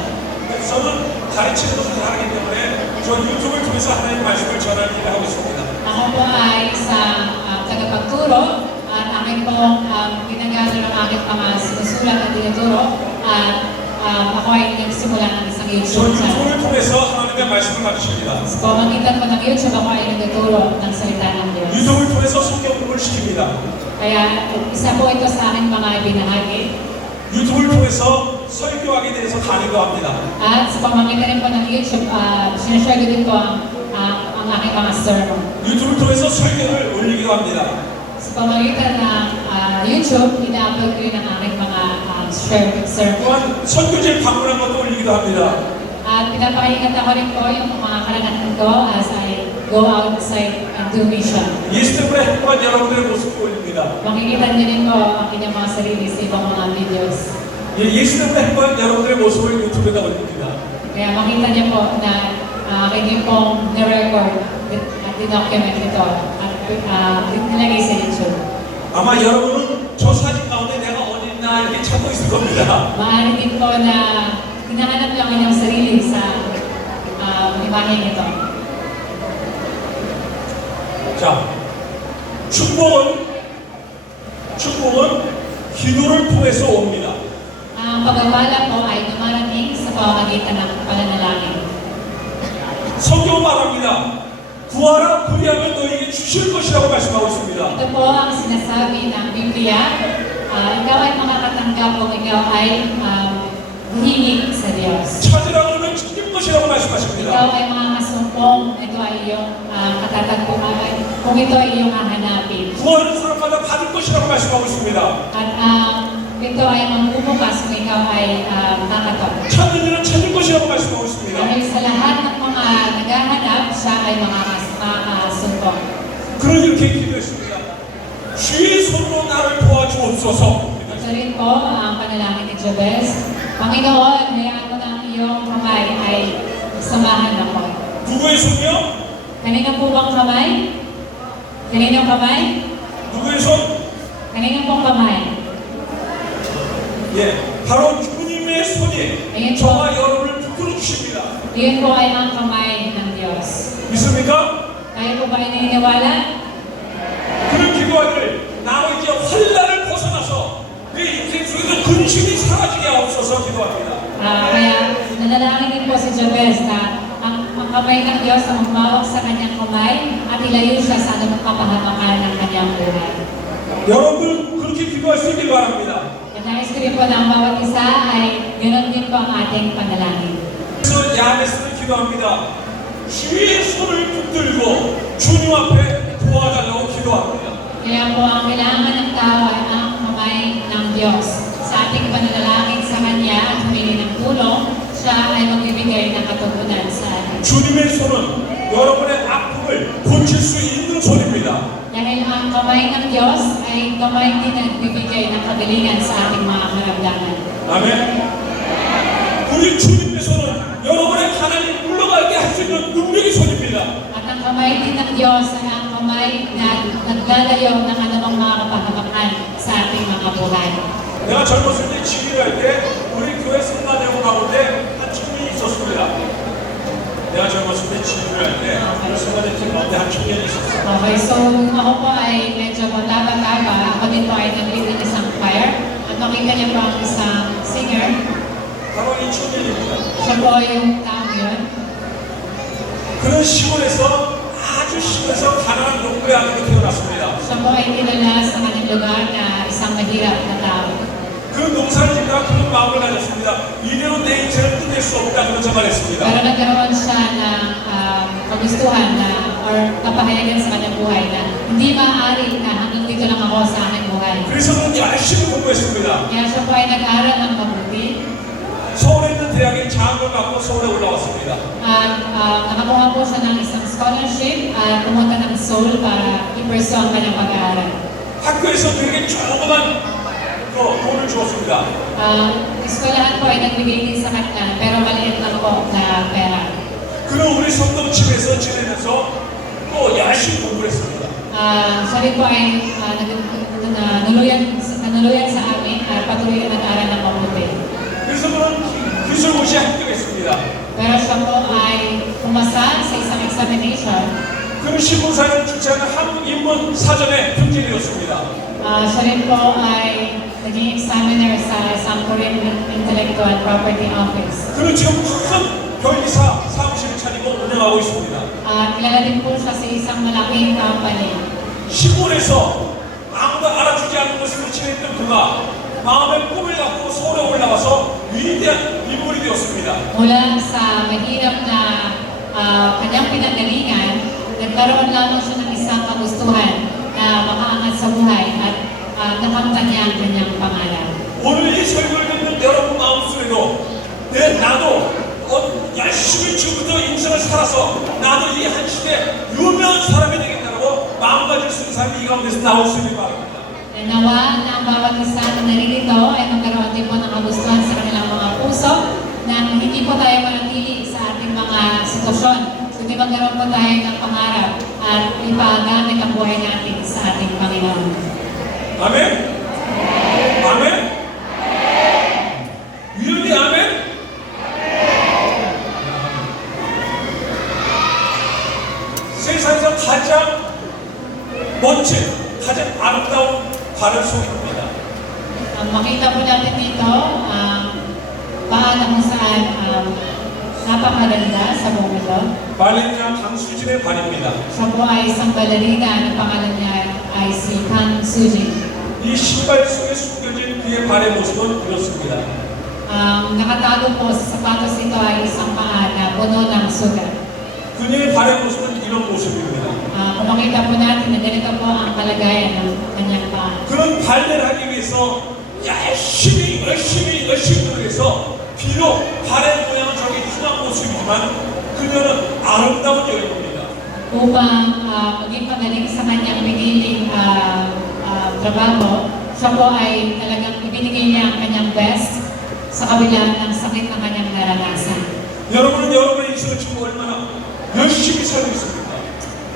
저는 가르치는 것을 잘하기 때문에 저 유튜브를 통해서 하나님의 말씀을 전하는 일을 하고 있습니다. Ako po ay isang tagapagturo at aking pong ginagamit ng aking mga sinusulat at tinuturo at ako ay nagsimula ng isang 저 YouTube channel. 유튜브를 통해서 하나님의 말씀을 받으십니다. Sa pamagitan po ng YouTube, ako ay nagtuturo ng salita ng Diyos. 유튜브를 통해서 성경 공부를 시킵니다. Kaya isa po ito sa aking mga binahagi. 유튜브를 통해서 설교하게 대해서 강의도 합니다. At sa pamagitan rin po ng YouTube, sinashare ko din po ang aking mga sermon. 유튜브를 통해서 설교를 올리기도 합니다. Sa pamagitan ng YouTube, ina-upload ko yun ang aking mga share sermon. 또한 선교지에 방문한 것도 올리기도 합니다. At pinapakinggan ko rin po yung mga karanasan ko as I go outside and do mission. 예수님의 행복한 여러분들의 모습을 올립니다. Makikita niyo rin po ang inyong mga sarili sa ibang mga videos. 예수님의 행복한 여러분들의 모습을 유튜브에다 올립니다. Kaya makita niyo po na aking pong na-record at di-document ito at nilagay sa YouTube. 아마 여러분은 저 사진 가운데 내가 어디 있나 이렇게 찾고 있을 겁니다. Maaari din po na hinahanap lang inyong sarili sa imaheng ito. 자, 축복은 기도를 통해서 옵니다. Ang pagpapala po ay dumarating sa pamamagitan ng pananalangin. 성경 말합니다. 구하라 그리하면 너희에게 주실 것이라고 말씀하고 있습니다. Ito po ang sinasabi ng Biblia. Ikaw ay makakatanggap kung ikaw ay humingi sa Diyos. 찾으라 그러면 찾을 것이라고 Ikaw 말씀하십니다. ay makakasumpong, ito ay iyong katatagpuan, kung ito ay iyong hahanapin. 구하는 사람마다 받을 것이라고 말씀하고 있습니다. At ito ay magbubukas kung ikaw ay makatok. 찾는 이는 찾을 것이라고 말씀하고 있습니다. Dahil sa lahat ng mga naghahanap, siya ay makakasumpong. 그런 이렇게 기도했습니다. 주의 손으로 나를 도와주옵소서. Ito rin po ang panalangin ni Jabez. Panginoon, hayaan mo ng iyong kamay ay samahan ako. 누구의 손이요? Kanina po bang kamay? Kaninong kamay? 누구의 손? Kaninong pong kamay? 예, 바로 주님의 손이 Ayan po. 저와 여러분을 붙들어 주십니다. Iyon po ay ang kamay ng Diyos. 믿습니까? Tayo po ba ay naniniwala? 그런 기도하기를 나로 이제 환란을 벗어나서 내 인생 속에서 근심이 사라지게 하옵소서 기도합니다. Kaya nanalangin din po si Jabez na ang kamay ng Diyos na magmawag sa kanyang kamay at ilayo siya sa anumang kapahamakan ng kanyang buhay. 여러분 그렇게 기도할 수 있길 바랍니다. At nais ko rin po na ang bawat isa ay ganoon din po ang ating panalangin. 그래서 야베스는 기도합니다. 주의 손을 붙들고 주님 앞에 도와달라고 기도합니다. Kaya po ang kailangan ng tao ay ang kamay ng Diyos. Sa ating pananalangin sa Kanya at humingi ng tulong, siya ay magbibigay ng katugunan sa atin. 주님의 손은 여러분의 아픔을 고칠 수 있는 손입니다. Dahil ang kamay ng Diyos ay kamay din na nagbibigay ng kagalingan sa ating mga karamdaman. 아멘. 우리 주님의 손은 여러분의 하나님 물러가게 할 수 있는 능력의 손입니다. At ang kamay din ng Diyos ay ang kamay na naglalayo ng anumang mga kapahamakan sa ating mga buhay. 내가 젊었을 때 지휘를 할 때 우리 교회 성가 내용 가운데 한 청년이 있었습니다. 내가 젊었을 때 지휘를 할 때 우리 성가대 팀 가운데 한 청년이 있었어요. Okay, so ako po ay medyo mataba-taba. Ako din po ay nag-lead ng isang choir. At makita niyo po ang isang singer. 바로 이 청년입니다. Siya po yung taong yun. 그런 시골에서 아주 시골에서 가난한 농부의 아들로 태어났습니다. Siya po ay kilala sa kanyang lugar na isang mahirap na tao. 그 농사를 짓다가 그런 마음을 가졌습니다. 이대로 내 인생을 끝낼 수 없다 그런 생각을 했습니다. Pero nagkaroon siya ng kagustuhan na or kapahayagan sa kanyang buhay na hindi maaari na hanggang dito lang ako sa aking buhay. 그래서 그는 열심히 공부했습니다. Kaya siya po ay nag-aral ng mabuti 서울에 있는 대학에 장학을 받고 서울에 올라왔습니다. at nakakuha po siya ng isang scholarship at pumunta ng Seoul para i-pursue ang kanyang pag-aaral. 학교에서 그에게 조그만 돈을 주었습니다. Eskwelahan po ay nagbigay din sa kanya pero maliit lang po na pera. 그는 우리 성동집에서 지내면서 또 열심히 공부를 했습니다. Siya rin po ay nanuluyan sa amin at patuloy na nag-aral ng mabuti. 그래서 그는 기술고시에 합격했습니다. Pero siya po ay pumasa sa isang examination. 그는 신문사에 출제하는 한국 인문 사전에 등재되었습니다. Siya rin po ay naging examiner sa isang Korean Intellectual Property Office. 그는 지금 큰 변리사 사무실을 차리고 운영하고 있습니다. Kilala din po siya sa isang malaking company. 시골에서 아무도 알아주지 않는 것을 지냈던 그가 마음의 꿈을 갖고 서울에 올라와서 위대한 인물이 되었습니다. Mula sa mahirap na kanyang pinanggalingan, nagkaroon lamang siya ng isang kagustuhan na makaangat sa buhay at nakamtan niya ang kanyang pangarap. 오늘 이 설교를 듣는 여러분 마음속에도 나도 열심히 지금부터 인생을 살아서 나도 이 한 시대 유명한 사람이 되겠다고 마음가짐 쓰는 사람이 이 가운데서 나올 수 있길 바랍니다. Nawa na ang bawat isa na naririto ay magkaroon din po ng kagustuhan sa kanilang mga puso na hindi po tayo manatili sa ating mga sitwasyon, kundi magkaroon po tayo ng pangarap at ipagamit ang buhay natin sa ating Panginoon. 아멘? 아멘? 위원이 아멘? 세상에서 가장 멋진, 가장 아름다운 발을 소개합니다. Ang makita po natin dito, paano kung saan napakaganda sa buong ito. 발레리나 강수진의 발입니다. Siya po ay isang balerina na pangalan niya ay si Kang Sujin. 이 신발 속에 숨겨진 그의 발의 모습은 이렇습니다. Ang nakatago po sa sapatos ito ay isang paa na puno ng sugat. 그녀의 발의 모습은 이런 모습입니다. Kung makita po natin na ganito po ang kalagayan ng kanyang paa. 그런 발레를 하기 위해서 열심히 노력해서 비록 발의 모양은 저기 흉한 모습이지만 그녀는 아름다운 여인입니다. Upang maging pagaling sa kanyang piniling trabaho, siya po ay talagang ibinigay niya ang kanyang best sa kabila ng sakit na kanyang naranasan. 여러분은 여러분의 인생을 지금 얼마나 열심히 살고 있습니까?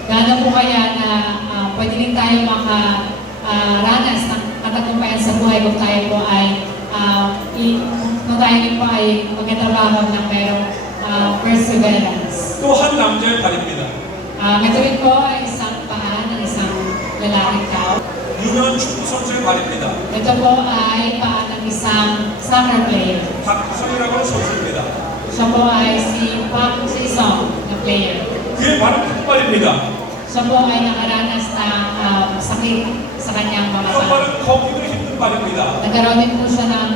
Gaano po kaya na pwede rin tayo makaranas ng katagumpayan sa buhay kung tayo po ay kung tayo rin po ay magkatrabaho ng mayroong perseverance. 또 한 남자의 발입니다. Ito rin po ay isang paa ng isang lalaking tao. 유명한 축구 선수의 발입니다. Ito po ay paa ng isang soccer player. 박구성이라고 하는 선수입니다. Siya po ay si Park Ji-sung na player. 그의 발은 fut발입니다. Siya po ay nakaranas ng sakit sa kanyang mga 그 paa. 발은 걷기도 힘든 발입니다. Nagkaroon din po siya ng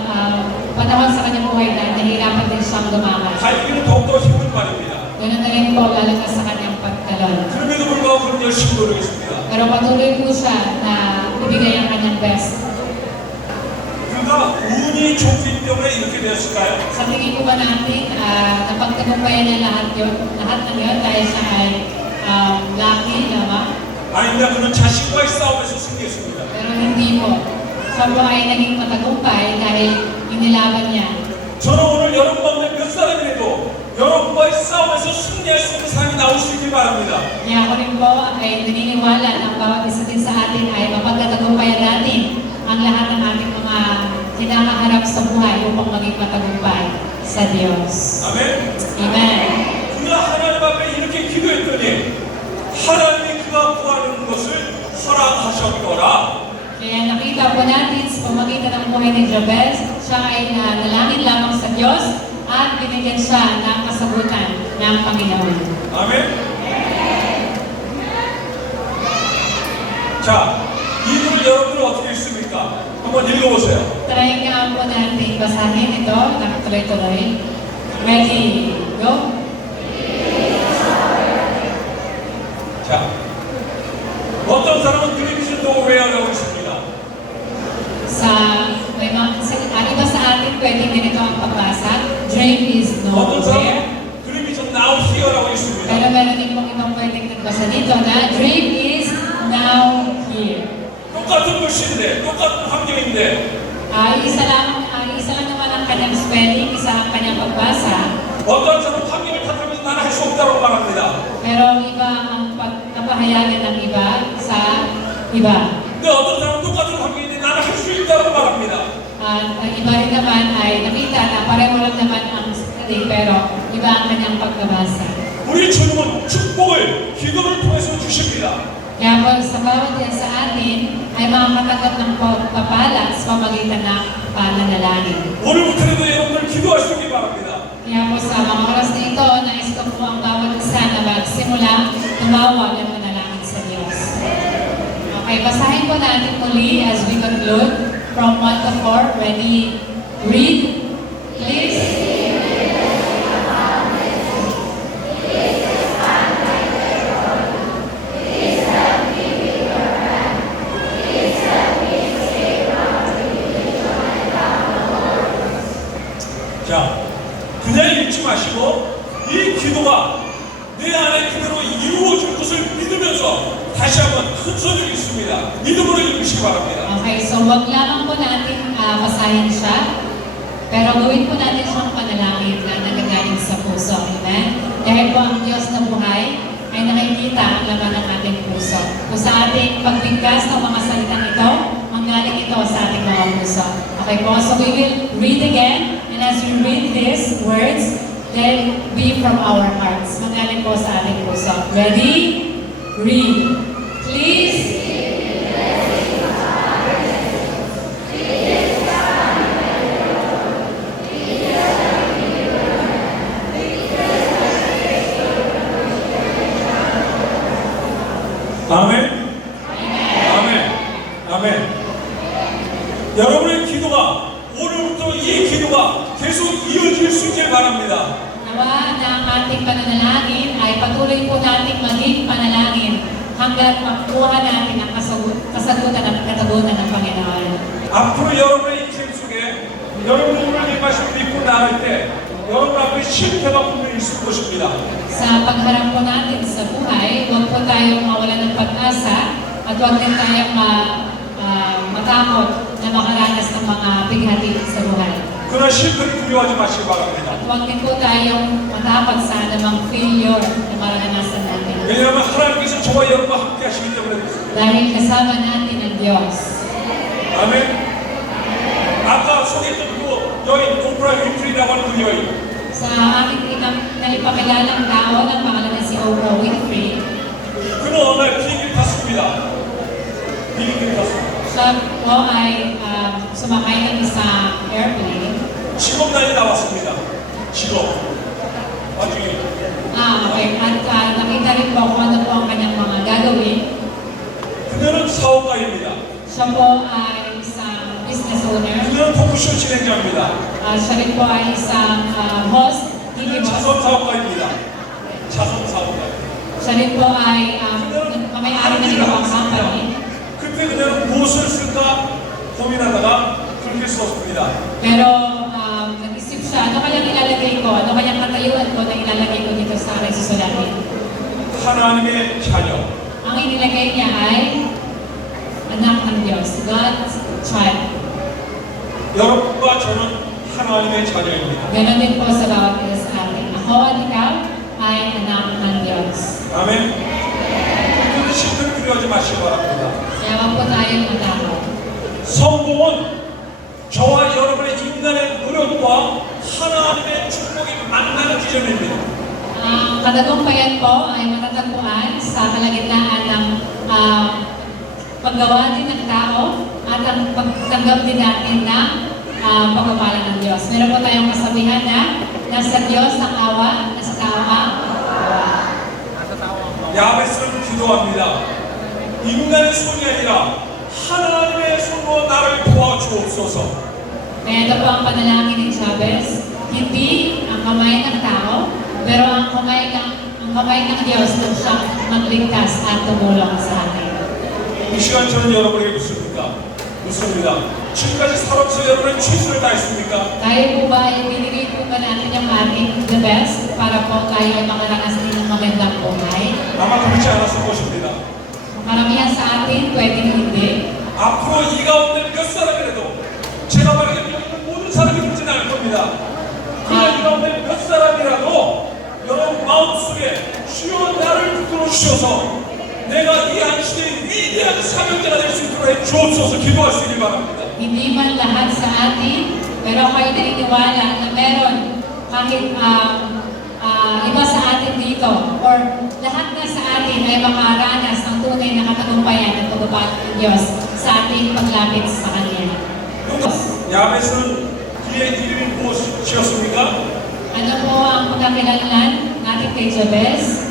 panahon sa kanyang buhay na nahihirapan din siyang lumakas. 달리기는 더욱더 힘든 발입니다. Ganun na rin po lalo na sa kanyang pagkalon. 그럼에도 불구하고 그는 열심히 노력했습니다. Pero patuloy po siya na ibigay ang kanyang best. 그가 운이 좋기 때문에 이렇게 되었을까요? Sa tingin ko ba natin, napagtagumpayan niya lahat ng yun dahil siya ay lucky lamang? 아닙니다. 그는 자신과의 싸움에서 승리했습니다. Pero hindi po. Siya po ay naging matagumpay dahil inilaban niya. 저는 오늘 여러분 가운데 몇 사람이라도 여러분과의 싸움에서 승리할 수 있는 사람이 나올 수 있길 바랍니다. Kaya ako rin po ay naniniwala na ang bawat isa din sa atin ay mapagtatagumpayan natin ang lahat ng ating mga kinakaharap sa buhay upang maging matagumpay sa Diyos. 아멘. Amen. 그가 하나님 앞에 이렇게 기도했더니 하나님이 그가 구하는 것을 허락하셨더라. Kaya nakita po natin sa pamagitan ng buhay ni Jabez, siya ay nanalangin lamang sa Diyos at binigyan siya ng kasagutan ng Panginoon. 아멘. 자, 이분을 여러분은 어떻게 읽습니까? 한번 읽어보세요. Try nga po natin basahin ito ng tuloy-tuloy. Ready, go? 자, 어떤 사람은 television nowhere라고 있습니다. Iba sa atin pwedeng ganito ang pagbasa. Dream is 어떤 nowhere. 사람은 television now here라고 있습니다. Pero meron din pong ibang pwedeng nagbasa dito na dream is now here. 똑같은 글씨인데, 똑같은 환경인데, Isa lang naman ang kanyang spelling, isa ang kanyang pagbasa. 어떤 사람은 환경을 탓하면서 나는 할 수 없다고 말합니다. Pero iba ang pagkapahayagan ng iba sa iba. 근데 어떤 사람은 똑같은 환경인데 나는 할 수 있다고 말합니다. At ang iba rin naman ay nakita na pareho lang naman ang spelling pero iba ang kanyang pagkabasa. 우리 주님은 축복을 기도를 통해서 주십니다. Kaya po sa bawat yan sa atin ay makakatanggap ng pagpapala sa pamagitan ng pananalangin. 오늘부터라도 여러분들 기도할 수 있기 바랍니다. Kaya po sa mga oras na ito, nais ko po ang bawat isa na magsimula tumawag at manalangin sa Diyos. Okay, basahin po natin muli as we conclude from 1 to 4. Ready? Read, please. 것을 믿으면서 다시 한번 큰 소리를 읽습니다. 믿음으로 읽으시기 바랍니다. Okay, so wag lamang po natin basahin siya, pero gawin po natin siyang panalangin na nagagaling sa puso. Amen? Dahil po ang Diyos na buhay ay nakikita ang laman ng ating puso. Kung sa ating pagbigkas ng mga salitang ito, manggaling ito sa ating mga puso. Okay po, so we will read again, and as we read these words, they'll be from our hearts. Manggaling po sa ating puso. Ready? Read. Please. 아멘. 아멘. 아멘. 여러분의 기도가 오늘부터 이 기도가 계속 이어질 수 있길 바랍니다. Nawa na ang ating pananalangin ay patuloy po nating maging panalangin hanggang makuha natin ang kasagutan at katagutan ng Panginoon. 앞으로 여러분의 인생 속에 여러분이 오늘 이 말씀을 믿고 나갈 때 여러분 앞에 실패가 분명히 있을 것입니다. Sa pagharap po natin sa buhay, huwag po tayong mawalan ng pag-asa at huwag din tayong matakot na makaranas ng mga bighati sa buhay. 그러나 실패를 두려워하지 마시기 바랍니다. At huwag din po tayong matakot sa anumang failure na maranasan natin. 왜냐하면 하나님께서 저와 여러분과 함께 하시기 때문에 그렇습니다. Dahil kasama natin ang Diyos. 아멘. 아까 소개했던 그 여인 오프라 윈프리라고 하는 그 여인 Sa aking nalipakilalang tao ng pangalan na si Oprah Winfrey, 그는 어느 날 비행기를 탔습니다. 비행기를 탔습니다. siya po ay sumakay ng isang airplane. 직업난이 나왔습니다. 직업. 나중에 Okay. At nakita rin po kung ano po ang kanyang mga gagawin. 그녀는 사업가입니다. Siya po ay isang business owner. 그녀는 토크쇼 진행자입니다. Siya rin po ay isang host, TV 그녀는 host. 자선 사업가입니다. 자선 사업가. Siya rin po ay may-ari ng ibang company. 그때 그녀는 무엇을 쓸까 고민하다가 그렇게 썼습니다. Pero nag-isip siya, ano kayang ilalagay ko? Ano kayang katayuan ko na ilalagay ko dito sa aking susulatin? 하나님의 자녀. Ang inilagay niya ay anak ng Diyos, God's child. 여러분과 저는 하나님의 자녀입니다. Ganon din po sa bawat isa sa atin. Ako at ikaw ay anak ng Diyos. 아멘. 그는 실패를 두려워하지 마시기 바랍니다. Kaya wag po tayong matakot. 성공은 저와 여러분의 인간의 노력과 하나님의 축복이 만나는 기점입니다. Ang katagumpayan po ay matatagpuan sa kalagitnaan ng paggawa din ng tao at ang pagtanggap din natin ng pagpapala ng Diyos. Meron po tayong kasabihan na nasa Diyos ang awa, nasa tao ang 야베스는 기도합니다. 인간의 손이 아니라 하나님의 손으로 나를 도와주옵소서. Kaya ito po ang panalangin ni Jabez, hindi ang kamay ng tao, pero ang kamay ng Diyos na siyang magligtas at tumulong sa atin. 이 시간 저는 여러분에게 묻습니다. 묻습니다. 지금까지 살아서 여러분의 최선을 다했습니까? Tayo po ba ay binigay po ba natin yung ating the best para po tayo ay makaranas din ng magandang buhay? 아마 그렇지 않았을 것입니다. Karamihan sa atin, pwedeng hindi. 앞으로 이 가운데 몇 사람이라도 제가 말하는 여기 있는 모든 사람이 그러진 않을 겁니다. 그러나 이 가운데 몇 사람이라도 여러분 마음속에 주여 나를 붙들어 주셔서 내가 이 안식의 위대한 사명자가 될 수 있도록 해 주옵소서 기도할 수 있길 바랍니다. Hindi man lahat sa atin, pero kayo naniniwala na meron kahit iba sa atin dito or lahat na sa atin ay makaranas ng tunay na katagumpayan at pagpapala ng Diyos sa ating paglapit sa Kanya. 야벳은 그의 이름이 무엇이었습니까? Ano po ang pagkakilanlan natin kay Jabez?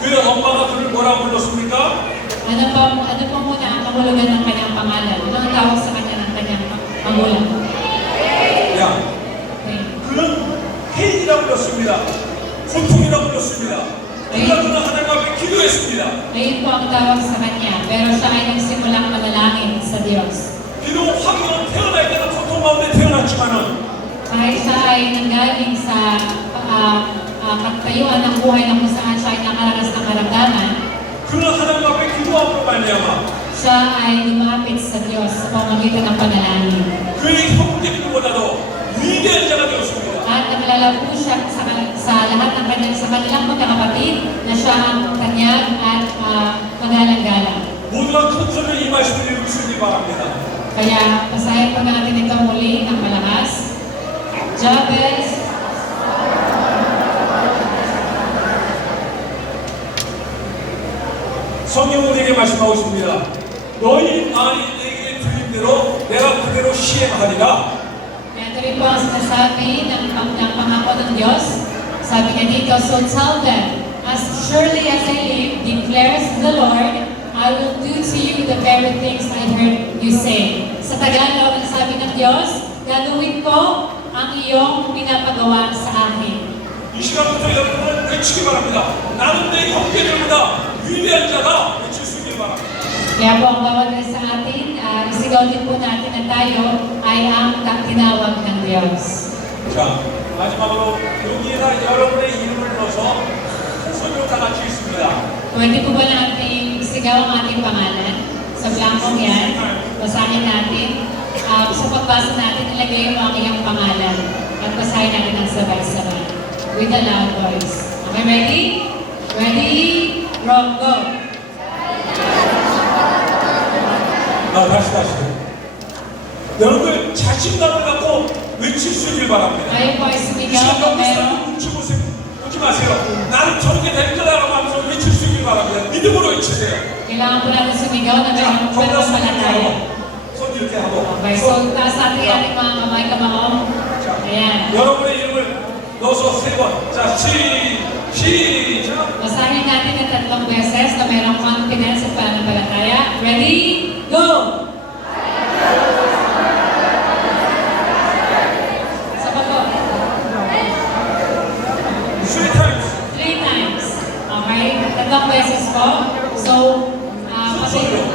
그의 엄마가 그를 뭐라고 불렀습니까? Ano po muna ang kahulugan ng kanyang pangalan? Ano ang tawag sa kanya ng kanyang magulang? 야, Okay. 그는 해이라고 불렀습니다. 고통이라고 불렀습니다. 그러나 그는 하나님 앞에 기도했습니다. Ayun po ang tawag sa kanya, pero siya ay nagsimulang manalangin sa Diyos. 비록 화경은 태어날 때는 고통 가운데 태어났지만은 Kahit siya ay nanggaling sa katayuan ng buhay na kung saan siya ay nakaranas ng karamdaman, 말미암아 Siya ay lumapit sa Diyos sa pamamagitan ng panalangin. 그의 형제들보다도 위대한 자가 되었습니다. At nakilala po siya sa lahat ng kanyang sa kanilang magkakapatid na siya ang tanyag at magalang-galang. 모두가 큰 소리로 이 말씀을 읽으시기 바랍니다. Kaya basahin po natin ito muli ng malakas. Jabez, 성경은 우리에게 말씀하고 있습니다. 너희 말이 내게 들린 대로 내가 그대로 시행하리라. ito rin po ang sinasabi ng pangako ng Diyos. Sabi niya dito, so tell them, as surely as I live, declares the Lord, I will do to you the very things I heard you say. Sa Tagalog, ang sabi ng Diyos, gagawin ko ang iyong pinapagawa sa akin. 이 시간부터 여러분은 외치기 바랍니다. 나는 내 형제들보다 위대한 자다. 외칠 수 있길 바랍니다. Kaya po ang bawat isa sa atin, isigaw din po natin na tayo ay ang tinawag ng Diyos. 자, 마지막으로 여기에다 여러분의 이름을 넣어서 큰 소리로 다 같이 읽습니다. Pwede po ba natin isigaw ang ating pangalan? Sa blankong yan, basahin natin. Sa pagbasa natin, ilagay mo ang iyong pangalan at basahin natin ang sabay-sabay. With a loud voice. Okay, ready? Ready? Roll, go! 다시. 여러분들 자신감을 갖고 외칠 수 있길 바랍니다. Kayo po ay 이 sumigaw 시간 kung 여기 meron. 사람 묻지 마세요. 나는 저렇게 될 거라고 하면서 외칠 수 있길 바랍니다. 믿음으로 외치세요. Kailangan po natin sumigaw na 자, meron 거기다 손 이렇게 palataya. 하고 손 이렇게 하고 Okay, so taas natin ating mga kamay kamaong. Ayan. 여러분의 이름을 넣어서 3번. 자, 시작. Basahin natin ng 3 beses na mayroong confidence at pananampalataya. Ready? Go! Sabat po. 3 times. 3 times. Okay? 3 beses po. So,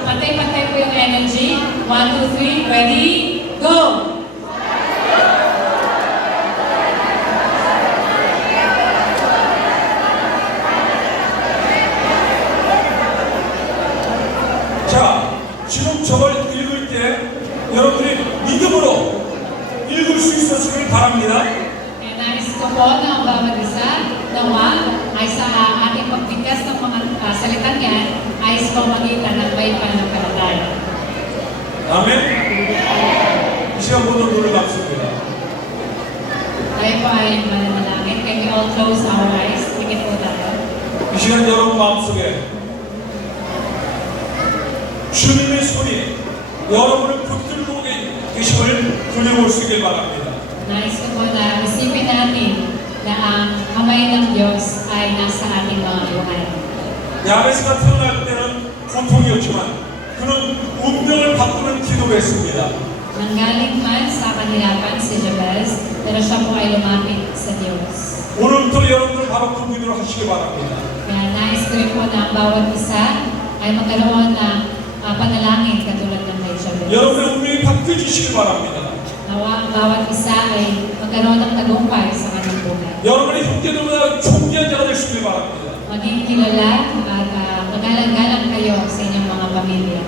pantay-pantay po yung energy. 1, 2, 3. Ready? Go! 자, 지금 저걸 읽을 때 여러분이 믿음으로 읽을 수 있었으길 바랍니다. Kaya nais ko po na ang bawat isa nawa ay sa ating pagbigkas ng mga salitan yan ay sa pamagitan ng may pananampalataya. 아멘. 이 시간 모두 눈을 감습니다. Tayo po ay mananalangin. Can we all close our eyes? Tingin po tayo. 이 시간 여러분 마음속에 주님의 손이 여러분을 붙들고 계심을 들려볼 수 있길 바랍니다. Nais ko po na isipin natin na ang kamay ng Diyos ay nasa ating mga buhay. 야베스가 태어날 때는 고통이었지만 그는 운명을 바꾸는 기도를 했습니다. Nanggaling man sa kanirapan si Jabez, pero siya po ay lumapit sa Diyos. 오늘부터 여러분들 바로 그 기도를 하시기 바랍니다. Kaya nais ko rin po na ang bawat isa ay magkaroon ng panalangin katulad ng kay Jabez. 여러분의 운명이 바뀌어지시기 바랍니다. Nawa ang bawat isa ay magkaroon ng tagumpay sa kanyang buhay. 여러분의 형제들보다 존귀한 자가 될 수 있길 바랍니다. Maging kilala at magalang-galang kayo sa inyong mga pamilya.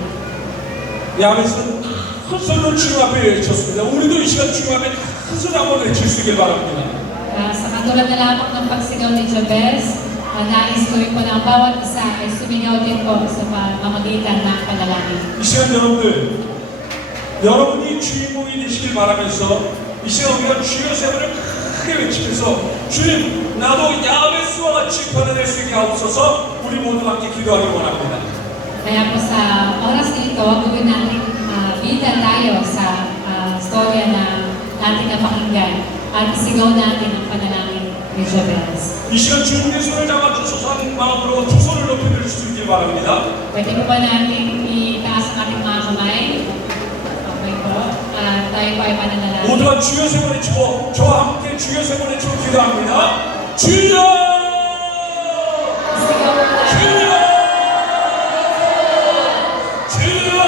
야베스는 큰 소리로 주님 앞에 외쳤습니다. 우리도 이 시간 주님 앞에 큰 소리 한번 외칠 수 있길 바랍니다. Sa katulad na lamang ng pagsigaw ni Jabez, nais ko rin po na ang bawat isa ay sumigaw din po sa pamamagitan ng panalangin. 이 시간 여러분들, 여러분이 주인공이 되시길 바라면서 이 시간 우리가 주여 세번을 크게 외치면서 주님, 나도 야베스와 같이 변화될 수 있게 하옵소서 우리 모두 함께 기도하기 원합니다. Kaya po sa oras na ito, gawin natin bida tayo sa storya na natin napakinggan at isigaw natin ang panalangin ni Jabez. 이 시간 주님의 손을 잡아주셔서 한 마음으로 두 손을 높여드릴 수 있길 바랍니다. Pwede po ba natin itaas ang ating mga kamay? Okay po. Tayo po ay mananalangin. 모두가 주여 세 번 외치고 저와 함께 주여 세 번 외치고 기도합니다. 주여! Isigaw po tayo. 주여! 주여!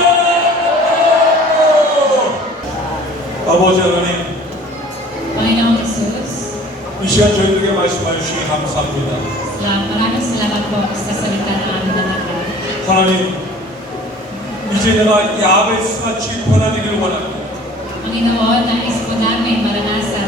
아버지 하나님, Panginoong Jesus, 이 시간 저희들에게 말씀해 주시기 감사합니다. maraming salamat po sa salita ng aming nangakal. 하나님, 내가 야베스같이 변화되기를 원합니다. Panginoon, nais po namin naranasan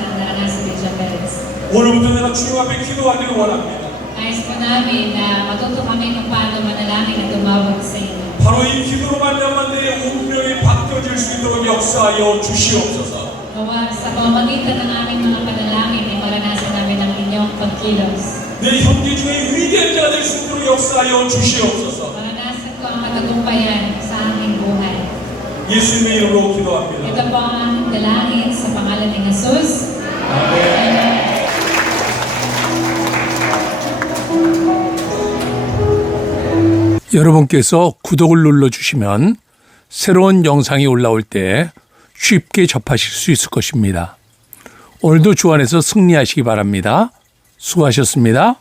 ni Jabez. 오늘부터 내가 주님 앞에 기도하기를 원합니다. Nais po namin na matuto kami kung paano manalangin at tumawag sa inyo. 바로 이 기도로 말미암아 내 운명이 바뀌어질 수 있도록 역사하여 주시옵소서. Gawa sa pamamagitan ng aming mga panalangin ay maranasan namin ang inyong pagkilos. 내 형제 중에 위대한 자가 될 수 있도록 역사하여 주시옵소서. Maranasan ko ang matagumpayan sa aming buhay. 예수님의 이름으로 기도합니다. Ito po ang aming dalangin sa pangalan ni Jesus. Amen. 여러분께서 구독을 눌러주시면 새로운 영상이 올라올 때 쉽게 접하실 수 있을 것입니다. 오늘도 주 안에서 승리하시기 바랍니다. 수고하셨습니다.